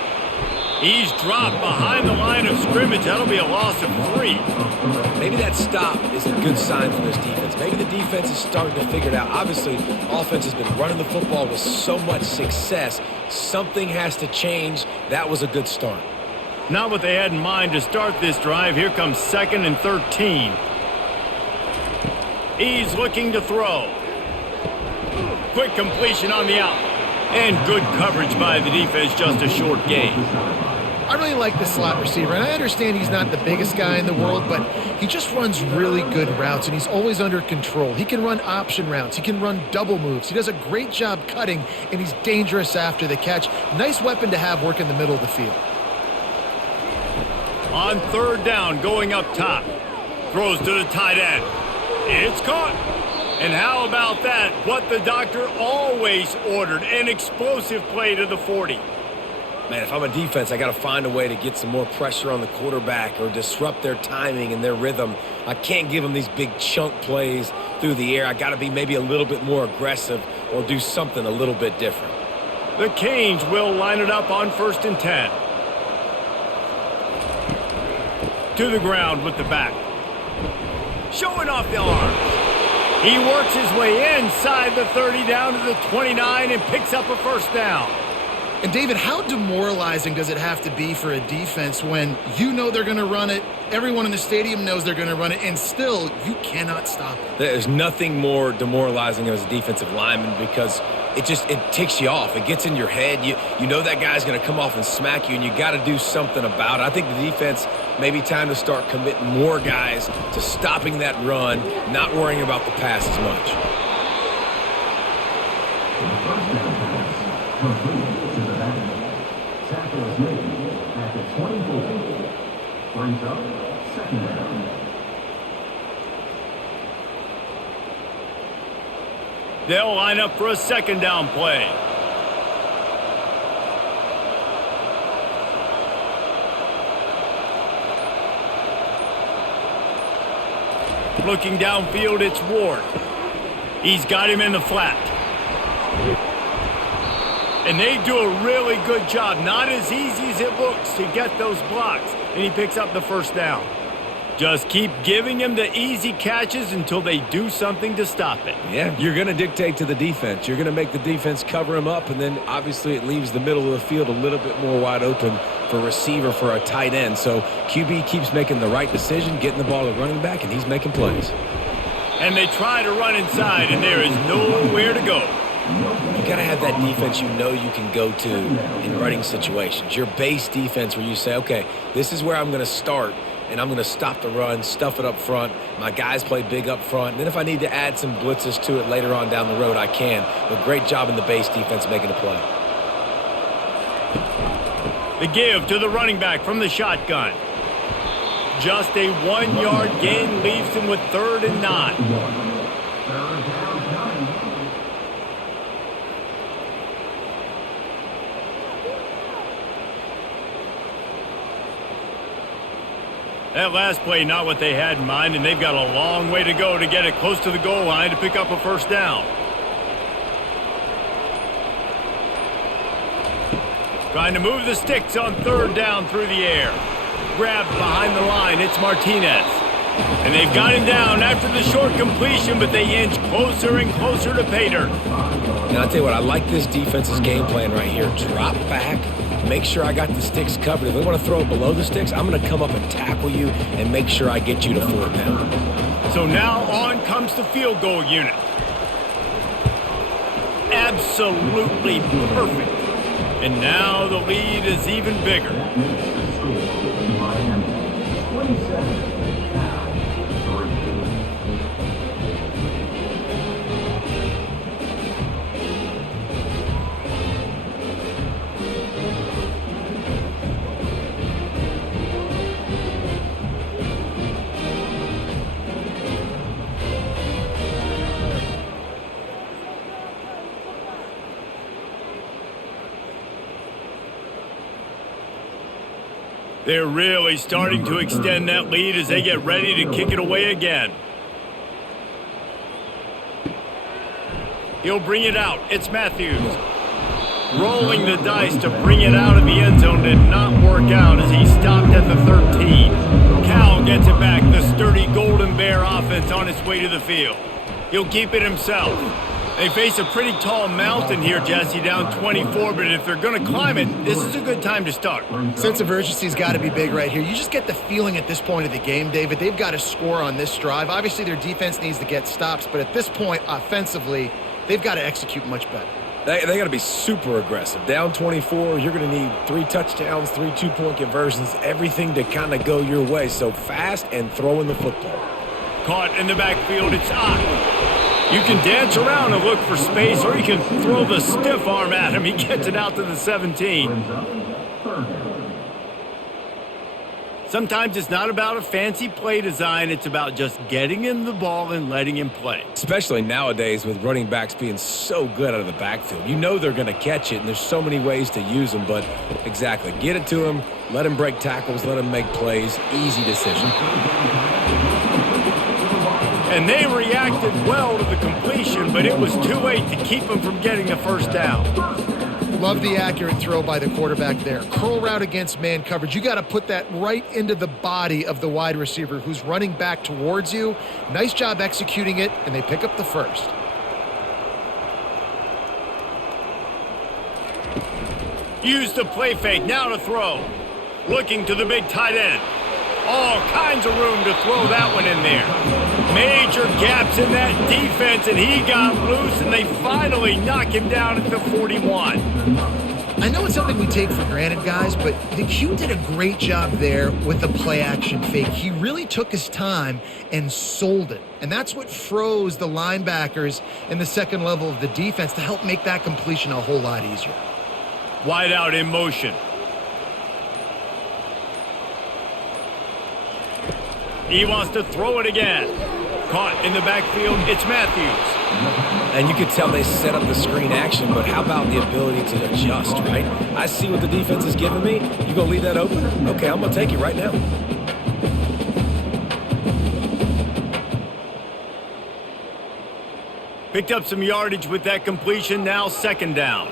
He's dropped behind the line of scrimmage. That'll be a loss of 3. Maybe that stop is a good sign for this defense. Maybe the defense is starting to figure it out. Obviously, offense has been running the football with so much success. Something has to change. That was a good start. Not what they had in mind to start this drive. Here comes 2nd and 13. He's looking to throw. Quick completion on the out. And good coverage by the defense, just a short gain. I really like the slot receiver, and I understand he's not the biggest guy in the world, but he just runs really good routes, and he's always under control. He can run option routes. He can run double moves. He does a great job cutting, and he's dangerous after the catch. Nice weapon to have work in the middle of the field. On 3rd down, going up top. Throws to the tight end. It's caught. And how about that? What the doctor always ordered, an explosive play to the 40. Man, if I'm a defense, I got to find a way to get some more pressure on the quarterback or disrupt their timing and their rhythm. I can't give them these big chunk plays through the air. I got to be maybe a little bit more aggressive or do something a little bit different. The Canes will line it up on 1st and 10. To the ground with the back. Showing off the arms. He works his way inside the 30 down to the 29 and picks up a first down. And, David, how demoralizing does it have to be for a defense when you know they're going to run it, everyone in the stadium knows they're going to run it, and still you cannot stop it? There's nothing more demoralizing as a defensive lineman because it ticks you off. It gets in your head. You know that guy's going to come off and smack you, and you got to do something about it. I think the defense maybe time to start committing more guys to stopping that run, not worrying about the pass as much. Tackle is made at the 24. Brings up 2nd down. They'll line up for a 2nd down play. Looking downfield, it's Ward. He's got him in the flat. And they do a really good job. Not as easy as it looks to get those blocks. And he picks up the first down. Just keep giving him the easy catches until they do something to stop it. Yeah, you're going to dictate to the defense. You're going to make the defense cover him up, and then obviously it leaves the middle of the field a little bit more wide open for receiver, for a tight end. So QB keeps making the right decision, getting the ball to running back, and he's making plays. And they try to run inside, and there is nowhere to go. You got to have that defense you know you can go to in running situations. Your base defense where you say, okay, this is where I'm going to start, and I'm going to stop the run, stuff it up front. My guys play big up front. And then if I need to add some blitzes to it later on down the road, I can. But great job in the base defense making a play. The give to the running back from the shotgun. Just a 1-yard gain leaves him with 3rd and 9. That last play, not what they had in mind, and they've got a long way to go to get it close to the goal line to pick up a 1st down. Trying to move the sticks on 3rd down through the air. Grabbed behind the line, it's Martinez. And they've got him down after the short completion, but they inch closer and closer to pay dirt. And I'll tell you what, I like this defense's game plan right here. Drop back, make sure I got the sticks covered. If they want to throw it below the sticks, I'm going to come up and tackle you and make sure I get you to 4th down. So now on comes the field goal unit. Absolutely perfect. And now the lead is even bigger. They're really starting to extend that lead as they get ready to kick it away again. He'll bring it out. It's Matthews. Rolling the dice to bring it out of the end zone did not work out as he stopped at the 13. Cal gets it back. The sturdy Golden Bear offense on its way to the field. He'll keep it himself. They face a pretty tall mountain here, Jesse, down 24, but if they're going to climb it, this is a good time to start. Sense of urgency's got to be big right here. You just get the feeling at this point of the game, David, they've got to score on this drive. Obviously, their defense needs to get stops, but at this point, offensively, they've got to execute much better. They got to be super aggressive. Down 24, you're going to need 3 touchdowns, 3 2-point conversions, everything to kind of go your way. So fast and throwing the football. Caught in the backfield, it's Ott. You can dance around and look for space, or you can throw the stiff arm at him. He gets it out to the 17. Sometimes it's not about a fancy play design. It's about just getting him the ball and letting him play. Especially nowadays with running backs being so good out of the backfield. You know they're going to catch it, and there's so many ways to use them. But exactly, get it to him, let him break tackles, let him make plays. Easy decision. And they reacted well to the completion, but it was too late to keep them from getting the 1st down. Love the accurate throw by the quarterback there. Curl route against man coverage. You got to put that right into the body of the wide receiver who's running back towards you. Nice job executing it, and they pick up the 1st. Use the play fake, now to throw. Looking to the big tight end. All kinds of room to throw that one in there. Major gaps in that defense, and he got loose, and they finally knock him down at the 41. I know it's something we take for granted, guys, but the Q did a great job there with the play-action fake. He really took his time and sold it, and that's what froze the linebackers in the second level of the defense to help make that completion a whole lot easier. Wide out in motion. He wants to throw it again. Caught in the backfield, it's Matthews. And you could tell they set up the screen action, but how about the ability to adjust, right? I see what the defense is giving me. You gonna leave that open? Okay, I'm gonna take it right now. Picked up some yardage with that completion, now 2nd down.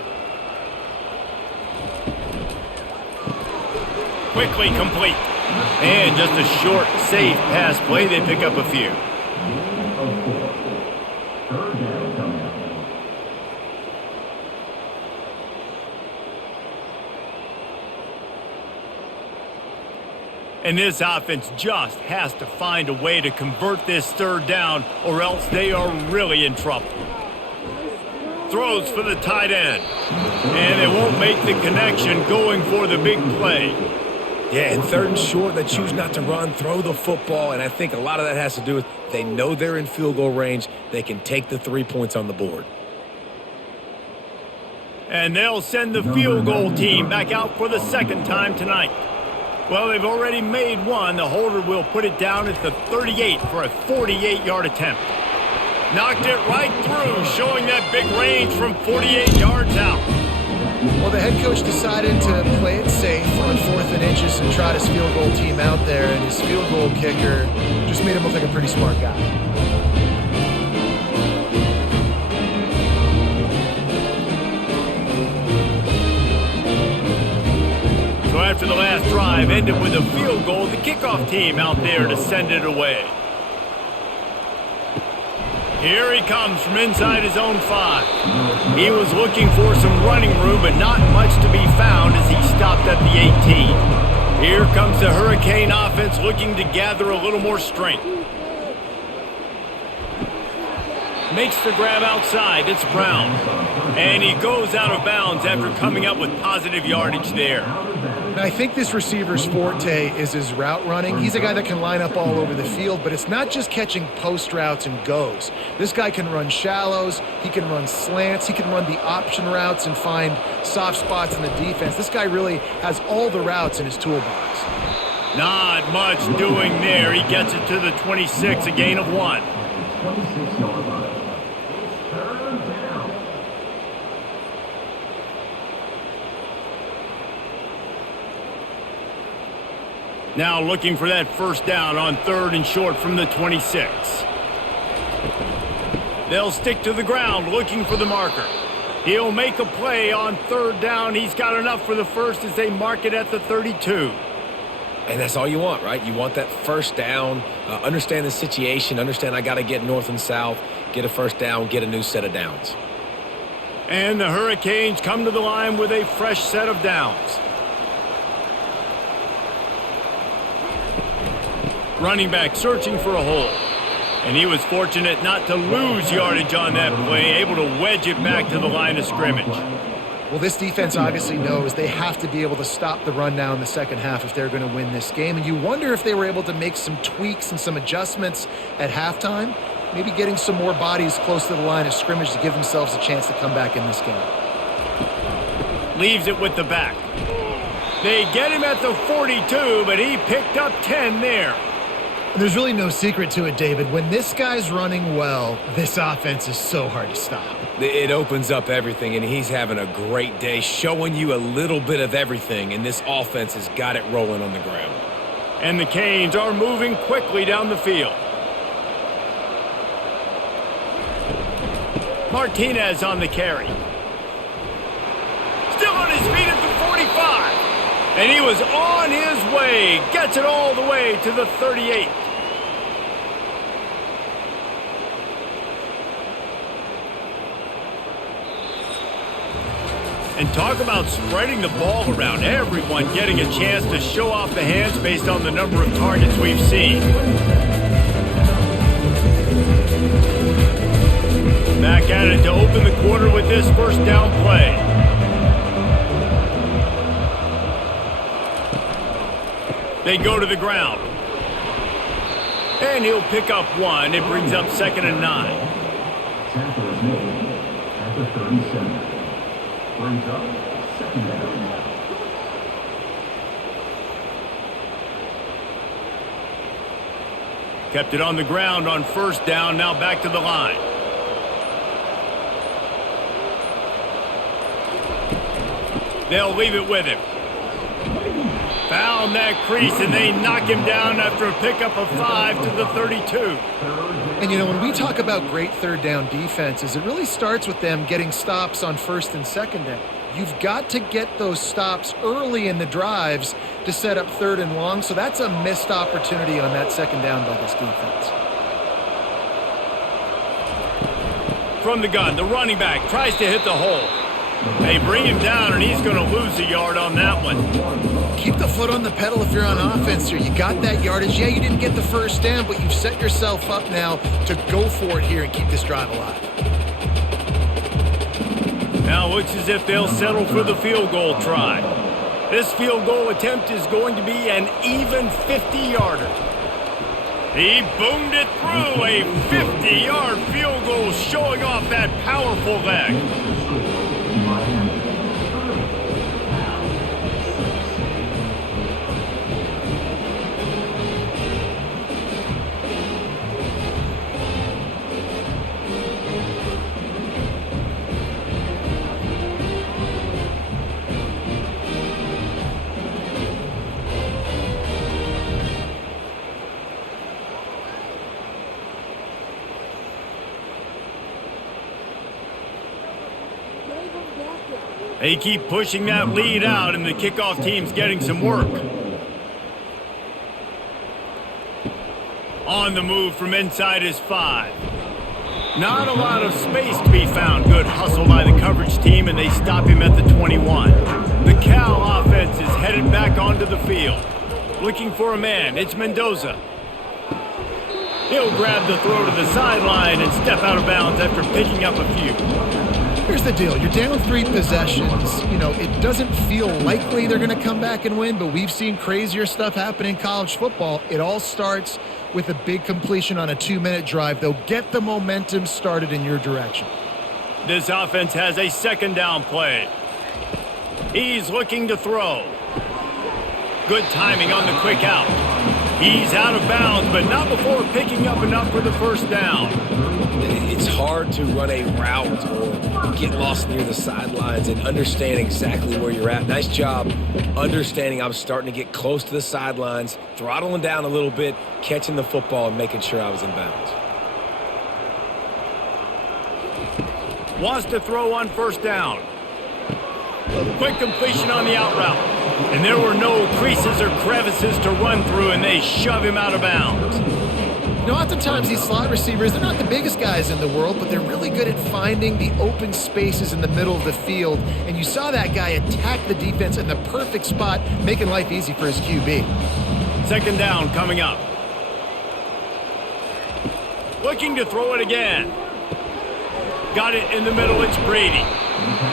Quickly complete. And just a short, safe pass play. They pick up a few. And this offense just has to find a way to convert this 3rd down, or else they are really in trouble. throws for the tight end. And they won't make the connection going for the big play. Yeah, and 3rd and short, they choose not to run, throw the football, and I think a lot of that has to do with they know they're in field goal range. They can take the 3 points on the board. And they'll send the field goal team back out for the 2nd time tonight. Well, they've already made one. The holder will put it down at the 38 for a 48-yard attempt. Knocked it right through, showing that big range from 48 yards out. Well, the head coach decided to play it safe on 4th and inches and trot his field goal team out there, and his field goal kicker just made him look like a pretty smart guy. So after the last drive ended with a field goal, the kickoff team out there to send it away. Here he comes from inside his own 5. He was looking for some running room, but not much to be found as he stopped at the 18. Here comes the Hurricane offense looking to gather a little more strength. Makes the grab outside. It's Brown. And he goes out of bounds after coming up with positive yardage there. And I think this receiver's forte is his route running. He's a guy that can line up all over the field, but it's not just catching post routes and goes. This guy can run shallows, he can run slants, he can run the option routes and find soft spots in the defense. This guy really has all the routes in his toolbox. Not much doing there. He gets it to the 26, a gain of 1. 26-yard line. Now looking for that 1st down on 3rd and short from the 26. They'll stick to the ground looking for the marker. He'll make a play on 3rd down. He's got enough for the 1st as they mark it at the 32. And that's all you want, right? You want that 1st down, understand the situation, understand I got to get north and south, get a 1st down, get a new set of downs. And the Hurricanes come to the line with a fresh set of downs. Running back searching for a hole. And he was fortunate not to lose yardage on that play, able to wedge it back to the line of scrimmage. Well, this defense obviously knows they have to be able to stop the run now in the 2nd half if they're going to win this game. And you wonder if they were able to make some tweaks and some adjustments at halftime, maybe getting some more bodies close to the line of scrimmage to give themselves a chance to come back in this game. Leaves it with the back. They get him at the 42, but he picked up 10 there. There's really no secret to it, David. When this guy's running well, this offense is so hard to stop. It opens up everything, and he's having a great day, showing you a little bit of everything, and this offense has got it rolling on the ground. And the Canes are moving quickly down the field. Martinez on the carry. Still on his feet at the 45. And he was on his way. Gets it all the way to the 38. And talk about spreading the ball around. Everyone getting a chance to show off the hands based on the number of targets we've seen. Back at it to open the quarter with this 1st down play. They go to the ground. And he'll pick up 1. It brings up 2nd and 9. Tackle is made at the 37. Brings up 2nd down. Kept it on the ground on 1st down. Now back to the line. They'll leave it with him. Found that crease, and they knock him down after a pickup of 5 to the 32. And, you know, when we talk about great 3rd down defenses, it really starts with them getting stops on 1st and 2nd down. You've got to get those stops early in the drives to set up 3rd and long, so that's a missed opportunity on that 2nd down by this defense. From the gun, the running back tries to hit the hole. They bring him down, and he's going to lose a yard on that one. Keep the foot on the pedal if you're on offense here. You got that yardage. Yeah, you didn't get the 1st down, but you've set yourself up now to go for it here and keep this drive alive. Now looks as if they'll settle for the field goal try. This field goal attempt is going to be an even 50-yarder. He boomed it through, a 50-yard field goal showing off that powerful leg. They keep pushing that lead out, and the kickoff team's getting some work. On the move from inside his 5. Not a lot of space to be found. Good hustle by the coverage team, and they stop him at the 21. The Cal offense is headed back onto the field. Looking for a man. It's Mendoza. He'll grab the throw to the sideline and step out of bounds after picking up a few. Here's the deal. You're down 3 possessions. You know, it doesn't feel likely they're going to come back and win, but we've seen crazier stuff happen in college football. It all starts with a big completion on a 2-minute drive. They'll get the momentum started in your direction. This offense has a second down play. He's looking to throw. Good timing on the quick out. He's out of bounds, but not before picking up enough for the first down. It's hard to run a route or get lost near the sidelines and understand exactly where you're at. Nice job understanding I'm starting to get close to the sidelines, throttling down a little bit, catching the football, and making sure I was in bounds. Wants to throw on first down. Quick completion on the out route. And there were no creases or crevices to run through, and they shove him out of bounds. You know, oftentimes these slot receivers, they're not the biggest guys in the world, but they're really good at finding the open spaces in the middle of the field. And you saw that guy attack the defense in the perfect spot, making life easy for his QB. Second down coming up. Looking to throw it again. Got it in the middle. It's Brady.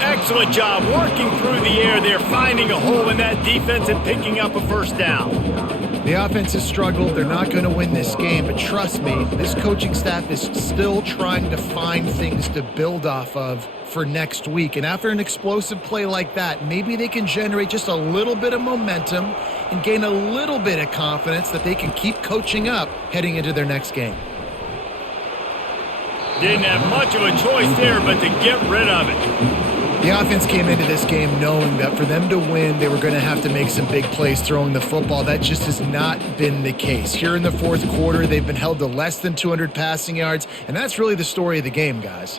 Excellent job working through the air there, finding a hole in that defense and picking up a first down. The offense has struggled. They're not going to win this game, but trust me, this coaching staff is still trying to find things to build off of for next week. And after an explosive play like that, maybe they can generate just a little bit of momentum and gain a little bit of confidence that they can keep coaching up heading into their next game. Didn't have much of a choice there, but to get rid of it. The offense came into this game knowing that for them to win, they were going to have to make some big plays throwing the football. That just has not been the case. Here in the fourth quarter, they've been held to less than 200 passing yards, and that's really the story of the game, guys.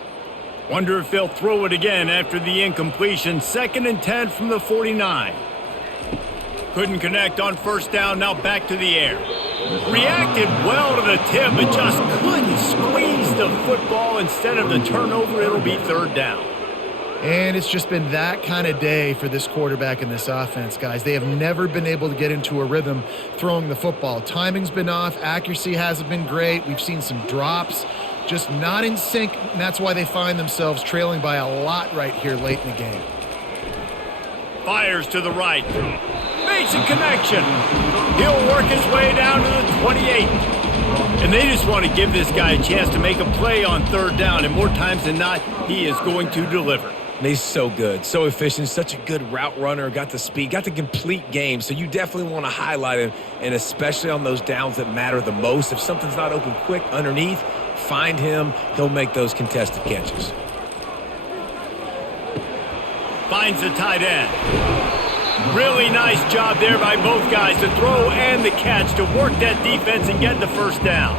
Wonder if they'll throw it again after the incompletion. 2nd and 10 from the 49. Couldn't connect on first down, now back to the air. Reacted well to the tip, but just couldn't squeeze the football. Instead of the turnover, it'll be third down. And it's just been that kind of day for this quarterback and this offense, guys. They have never been able to get into a rhythm throwing the football. Timing's been off. Accuracy hasn't been great. We've seen some drops, just not in sync, and that's why they find themselves trailing by a lot right here late in the game. Fires to the right. Makes a connection. He'll work his way down to the 28. And they just want to give this guy a chance to make a play on third down, and more times than not, he is going to deliver. He's so good, so efficient, such a good route runner, got the speed, got the complete game, so you definitely want to highlight him, and especially on those downs that matter the most. If something's not open quick underneath, find him. He'll make those contested catches. Finds the tight end. Really nice job there by both guys, the throw and the catch, to work that defense and get the first down.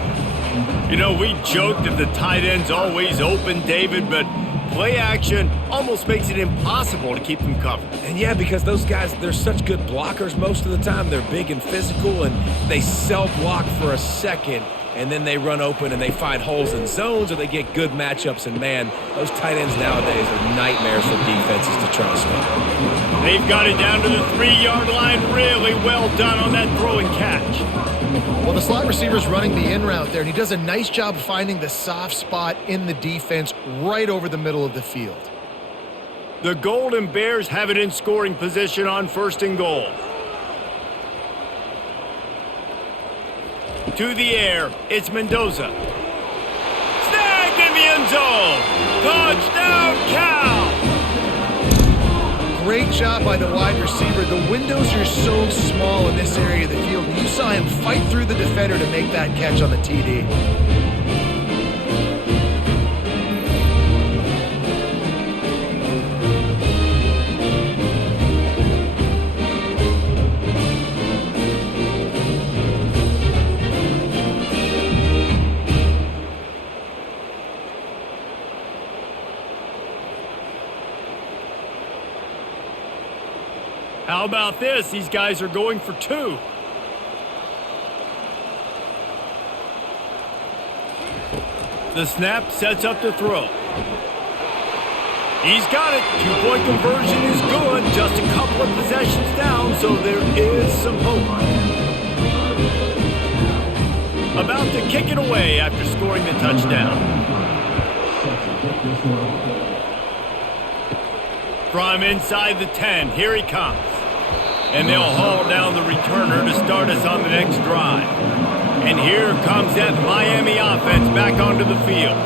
You know, we joked that the tight end's always open, David, but play action almost makes it impossible to keep them covered. And yeah, because those guys, they're such good blockers most of the time. They're big and physical, and they self-block for a second, and then they run open and they find holes in zones, or they get good matchups. And man, those tight ends nowadays are nightmares for defenses to try to stop. They've got it down to the 3-yard line. Really well done on that throw and catch. Well, the slot receiver's running the in route there, and he does a nice job finding the soft spot in the defense right over the middle of the field. The Golden Bears have it in scoring position on 1st and goal. To the air, it's Mendoza. Snagged in the end zone. Touchdown, Cal! Great job by the wide receiver. The windows are so small in this area of the field. You saw him fight through the defender to make that catch on the TD. How about this? These guys are going for 2. The snap sets up the throw. He's got it. 2-point conversion is good. Just a couple of possessions down, so there is some hope. About to kick it away after scoring the touchdown. From inside the 10, here he comes. And they'll haul down the returner to start us on the next drive. And here comes that Miami offense back onto the field.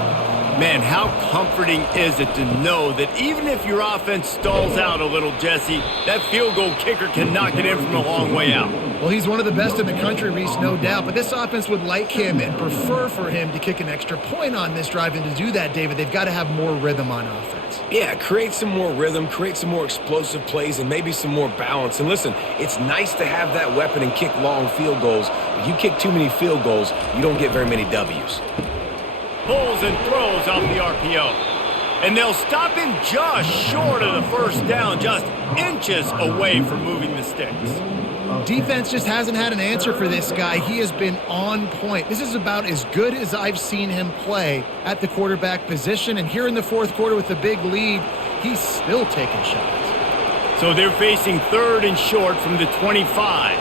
Man, how comforting is it to know that even if your offense stalls out a little, Jesse, that field goal kicker can knock it in from a long way out. Well, he's one of the best in the country, Reese, no doubt. But this offense would like him and prefer for him to kick an extra point on this drive. And to do that, David, they've got to have more rhythm on offense. Yeah, create some more rhythm, create some more explosive plays, and maybe some more balance. And listen, it's nice to have that weapon and kick long field goals. If you kick too many field goals, you don't get very many W's. Pulls and throws off the RPO. And they'll stop him just short of the first down, just inches away from moving the sticks. Defense just hasn't had an answer for this guy. He has been on point. This is about as good as I've seen him play at the quarterback position. And here in the fourth quarter with the big lead, he's still taking shots. So they're facing 3rd and short from the 25.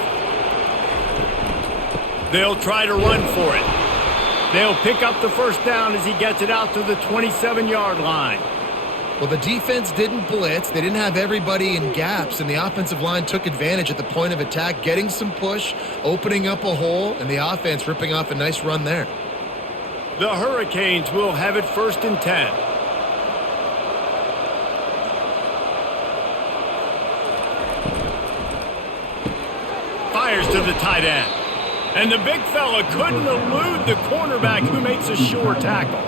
They'll try to run for it. They'll pick up the first down as he gets it out to the 27-yard line. Well, the defense didn't blitz. They didn't have everybody in gaps, and the offensive line took advantage at the point of attack, getting some push, opening up a hole, and the offense ripping off a nice run there. The Hurricanes will have it 1st and 10. Fires to the tight end. And the big fella couldn't elude the cornerback who makes a sure tackle.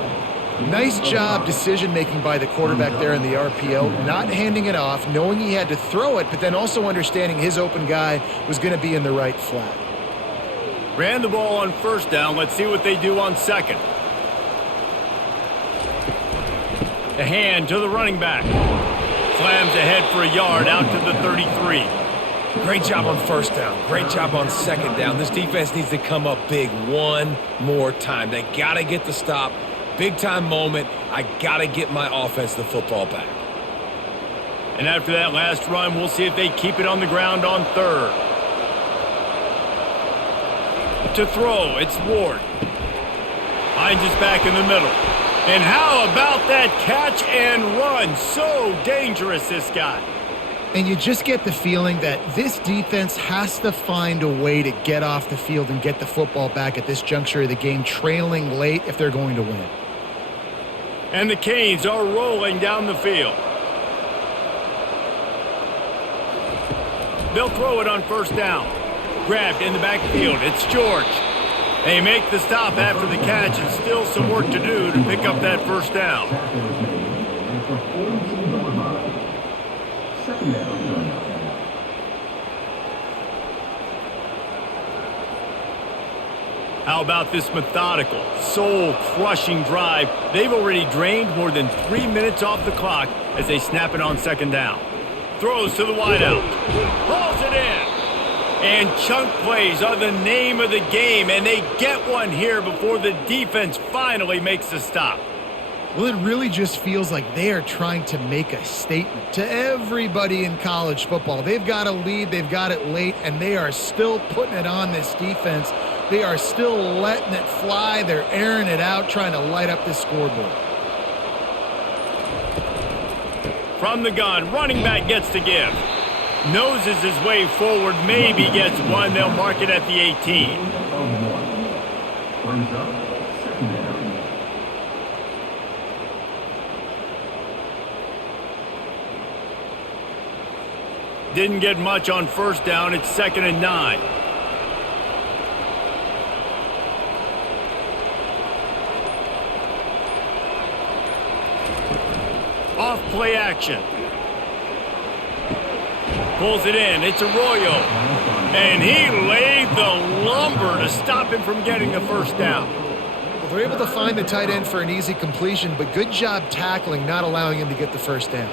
Nice job decision-making by the quarterback there in the RPO, not handing it off, knowing he had to throw it, but then also understanding his open guy was going to be in the right flat. Ran the ball on 1st down. Let's see what they do on 2nd. The hand to the running back. Slams ahead for a yard out to the 33. Great job on 1st down. Great job on 2nd down. This defense needs to come up big one more time. They got to get the stop. Big-time moment. I got to get my offense the football back. And after that last run, we'll see if they keep it on the ground on 3rd. To throw, it's Ward. Hines is back in the middle. And how about that catch and run? So dangerous, this guy. And you just get the feeling that this defense has to find a way to get off the field and get the football back at this juncture of the game, trailing late if they're going to win. And the Canes are rolling down the field. They'll throw it on 1st down. Grabbed in the backfield. It's George. They make the stop after the catch, and still some work to do to pick up that 1st down. How about this methodical, soul-crushing drive? They've already drained more than 3 minutes off the clock as they snap it on 2nd down. Throws to the wideout. Hauls it in. And chunk plays are the name of the game, and they get one here before the defense finally makes the stop. Well, it really just feels like they are trying to make a statement to everybody in college football. They've got a lead, they've got it late, and they are still putting it on this defense. They are still letting it fly. They're airing it out, trying to light up this scoreboard. From the gun, running back gets to give. Noses his way forward, maybe gets one. They'll mark it at the 18. Brings up second down. Didn't get much on first down. It's 2nd and 9. Off play action. Pulls it in. It's Arroyo. And he laid the lumber to stop him from getting the first down. Well, they're able to find the tight end for an easy completion, but good job tackling, not allowing him to get the first down.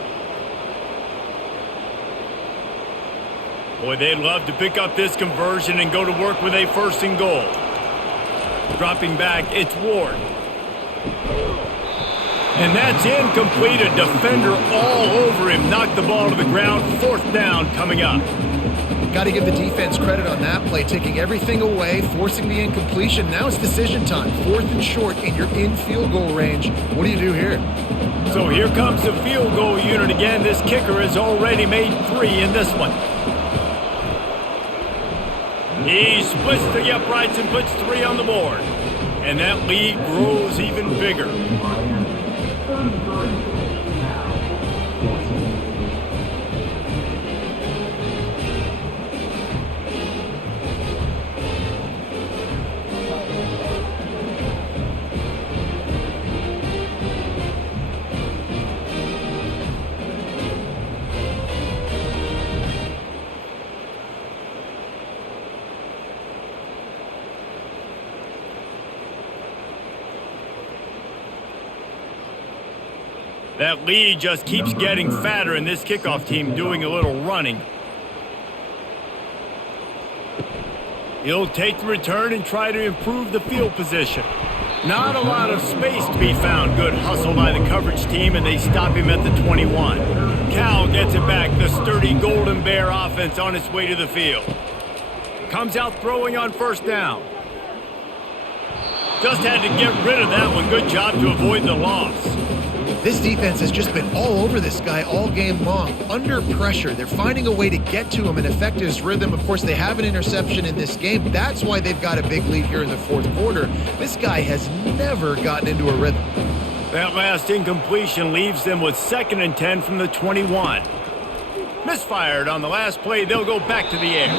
Boy, they'd love to pick up this conversion and go to work with a 1st and goal. Dropping back, it's Ward. And that's incomplete. A defender all over him. Knocked the ball to the ground. 4th down coming up. Got to give the defense credit on that play, taking everything away, forcing the incompletion. Now it's decision time. 4th and short, and you're in field goal range. What do you do here? So here comes the field goal unit again. This kicker has already made 3 in this one. He splits the uprights and puts 3 on the board. And that lead grows even bigger. That lead just keeps getting fatter, and this kickoff team doing a little running. He'll take the return and try to improve the field position. Not a lot of space to be found. Good hustle by the coverage team, and they stop him at the 21. Cal gets it back. The sturdy Golden Bear offense on its way to the field. Comes out throwing on 1st down. Just had to get rid of that one. Good job to avoid the loss. This defense has just been all over this guy all game long. Under pressure, they're finding a way to get to him and affect his rhythm. Of course, they have an interception in this game. That's why they've got a big lead here in the 4th quarter. This guy has never gotten into a rhythm. That last incompletion leaves them with 2nd and 10 from the 21. Misfired on the last play. They'll go back to the air.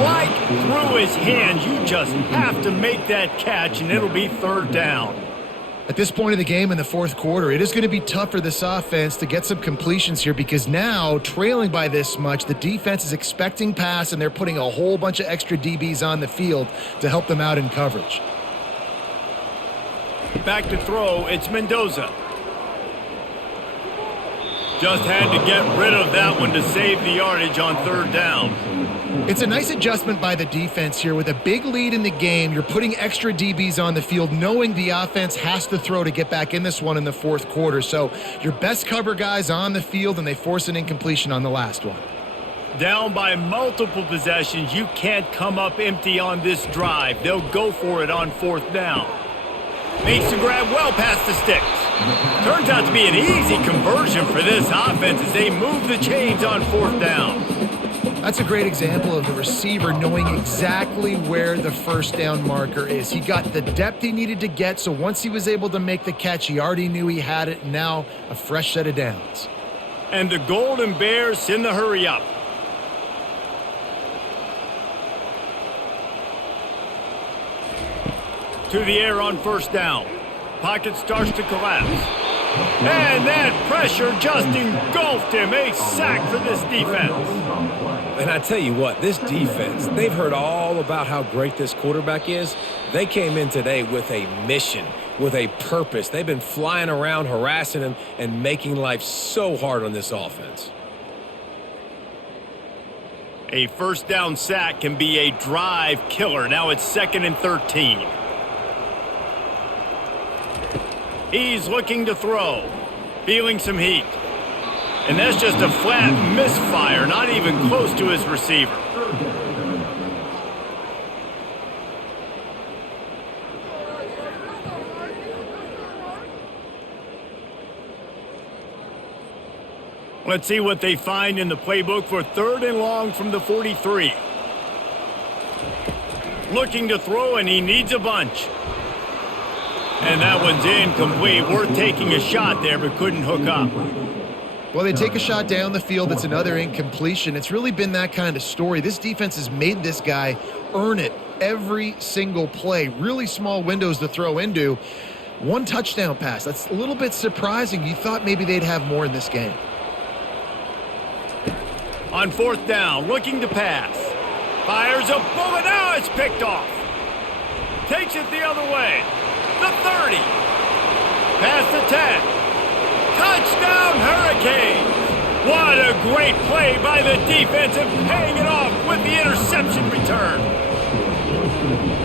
Right through his hands. You just have to make that catch, and it'll be 3rd down. At this point of the game in the 4th quarter, it is going to be tough for this offense to get some completions here because now, trailing by this much, the defense is expecting pass, and they're putting a whole bunch of extra DBs on the field to help them out in coverage. Back to throw, it's Mendoza. Just had to get rid of that one to save the yardage on 3rd down. It's a nice adjustment by the defense here. With a big lead in the game, you're putting extra DBs on the field, knowing the offense has to throw to get back in this one in the 4th quarter. So your best cover guys on the field, and they force an incompletion on the last one. Down by multiple possessions, you can't come up empty on this drive. They'll go for it on 4th down. Makes the grab well past the sticks. Turns out to be an easy conversion for this offense as they move the chains on 4th down. That's a great example of the receiver knowing exactly where the 1st down marker is. He got the depth he needed to get, so once he was able to make the catch, he already knew he had it. Now a fresh set of downs. And the Golden Bears send the hurry up. To the air on 1st down. Pocket starts to collapse. And that pressure just engulfed him. A sack for this defense. And I tell you what, this defense, they've heard all about how great this quarterback is. They came in today with a mission, with a purpose. They've been flying around, harassing him, and making life so hard on this offense. A 1st down sack can be a drive killer. Now it's 2nd and 13. He's looking to throw. Feeling some heat. And that's just a flat misfire, not even close to his receiver. Let's see what they find in the playbook for 3rd and long from the 43. Looking to throw, and he needs a bunch. And that one's incomplete. Worth taking a shot there, but couldn't hook up. Well, they take a shot down the field. It's another incompletion. It's really been that kind of story. This defense has made this guy earn it every single play. Really small windows to throw into. 1 touchdown pass. That's a little bit surprising. You thought maybe they'd have more in this game. On 4th down, looking to pass. Fires a bullet. Now it's picked off. Takes it the other way. The 30. Past the 10. Touchdown, Hurricanes. What a great play by the defense and paying it off with the interception return.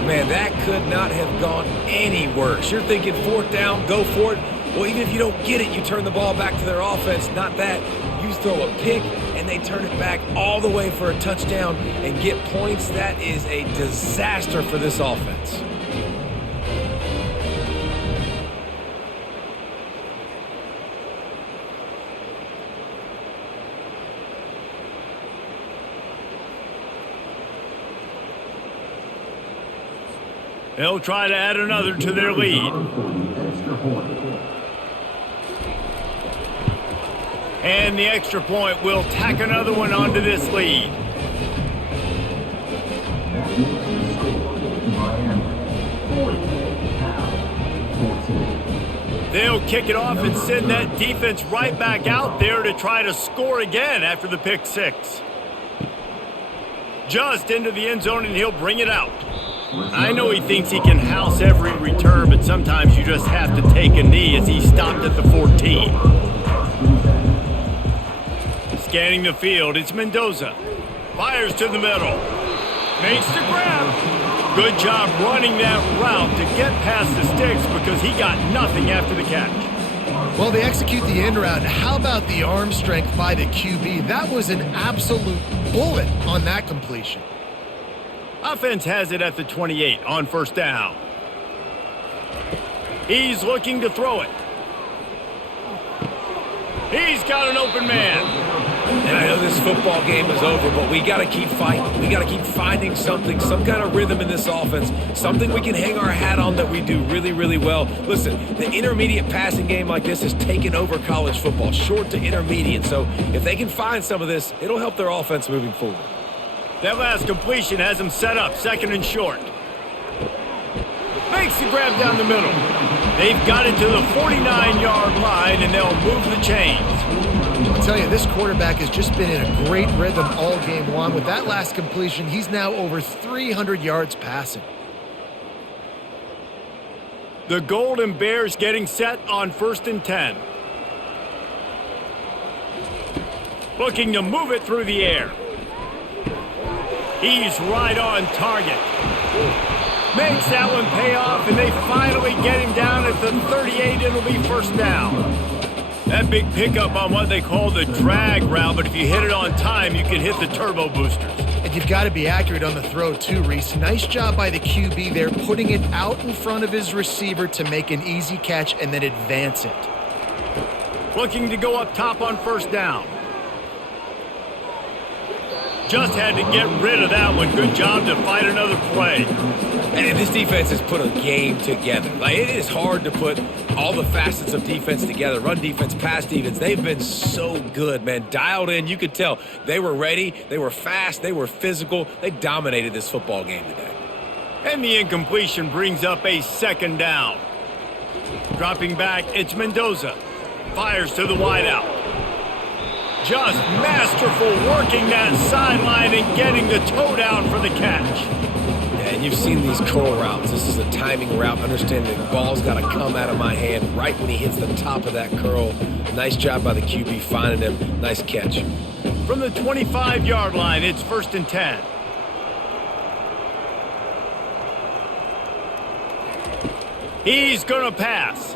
Man, that could not have gone any worse. You're thinking 4th down, go for it. Well, even if you don't get it, you turn the ball back to their offense. Not that. You throw a pick, and they turn it back all the way for a touchdown and get points. That is a disaster for this offense. They'll try to add another to their lead. And the extra point will tack another one onto this lead. They'll kick it off and send that defense right back out there to try to score again after the pick 6. Just into the end zone, and he'll bring it out. I know he thinks he can house every return, but sometimes you just have to take a knee as he stopped at the 14. Scanning the field, it's Mendoza. Fires to the middle. Makes the grab. Good job running that route to get past the sticks because he got nothing after the catch. Well, they execute the in route. How about the arm strength by the QB? That was an absolute bullet on that completion. Offense has it at the 28 on 1st down. He's looking to throw it. He's got an open man. And I know this football game is over, but we got to keep fighting. We got to keep finding something, some kind of rhythm in this offense, something we can hang our hat on that we do really, really well. Listen, the intermediate passing game like this has taken over college football, short to intermediate. So if they can find some of this, it'll help their offense moving forward. That last completion has him set up 2nd and short. Makes the grab down the middle. They've got it to the 49-yard line, and they'll move the chains. I'll tell you, this quarterback has just been in a great rhythm all game long. With that last completion, he's now over 300 yards passing. The Golden Bears getting set on 1st and 10. Looking to move it through the air. He's right on target. Makes that one pay off, and they finally get him down at the 38. It'll be 1st down. That big pickup on what they call the drag route, but if you hit it on time, you can hit the turbo boosters. And you've got to be accurate on the throw too, Reese. Nice job by the QB there, putting it out in front of his receiver to make an easy catch and then advance it. Looking to go up top on 1st down. Just had to get rid of that one. Good job to fight another play. And this defense has put a game together. Like, it is hard to put all the facets of defense together. Run defense, pass defense. They've been so good, man. Dialed in. You could tell they were ready. They were fast. They were physical. They dominated this football game today. And the incompletion brings up a 2nd down. Dropping back, it's Mendoza. Fires to the wideout. Just masterful working that sideline and getting the toe down for the catch. And you've seen these curl routes. This is a timing route. Understand the ball's got to come out of my hand right when he hits the top of that curl. Nice job by the QB finding him. Nice catch. From the 25-yard line, it's 1st and 10. He's going to pass.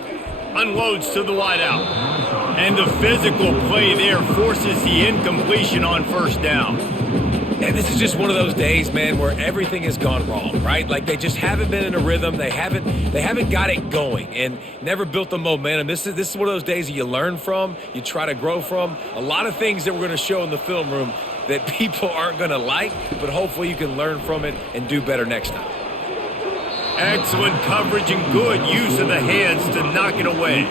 Unloads to the wideout. And the physical play there forces the incompletion on 1st down. And this is just one of those days, man, where everything has gone wrong, right? Like they just haven't been in a rhythm. They haven't got it going and never built the momentum. This is one of those days that you learn from, you try to grow from. A lot of things that we're going to show in the film room that people aren't going to like, but hopefully you can learn from it and do better next time. Excellent coverage and good use of the hands to knock it away.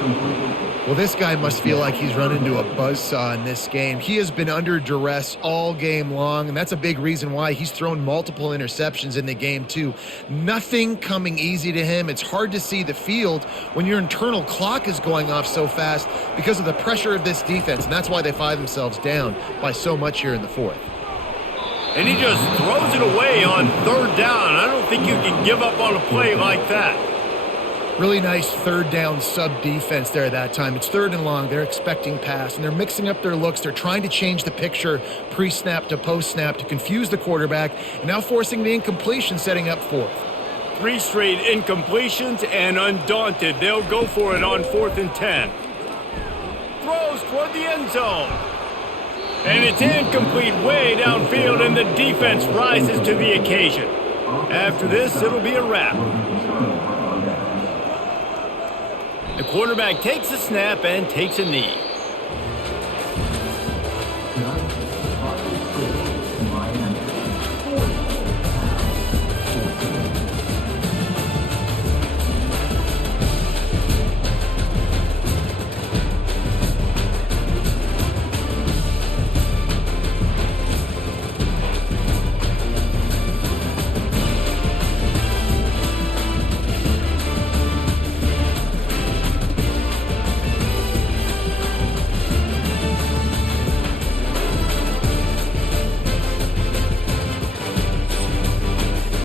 Well, this guy must feel like he's run into a buzzsaw in this game. He has been under duress all game long, and that's a big reason why he's thrown multiple interceptions in the game, too. Nothing coming easy to him. It's hard to see the field when your internal clock is going off so fast because of the pressure of this defense, and that's why they find themselves down by so much here in the fourth. And he just throws it away on third down. I don't think you can give up on a play like that. Really nice third down sub defense there that time. It's third and long. They're expecting pass, and they're mixing up their looks. They're trying to change the picture pre-snap to post-snap to confuse the quarterback, and now forcing the incompletion, setting up fourth. 3 straight incompletions, and undaunted, they'll go for it on 4th and 10. Throws toward the end zone. And it's incomplete way downfield, and the defense rises to the occasion. After this, it'll be a wrap. The quarterback takes a snap and takes a knee.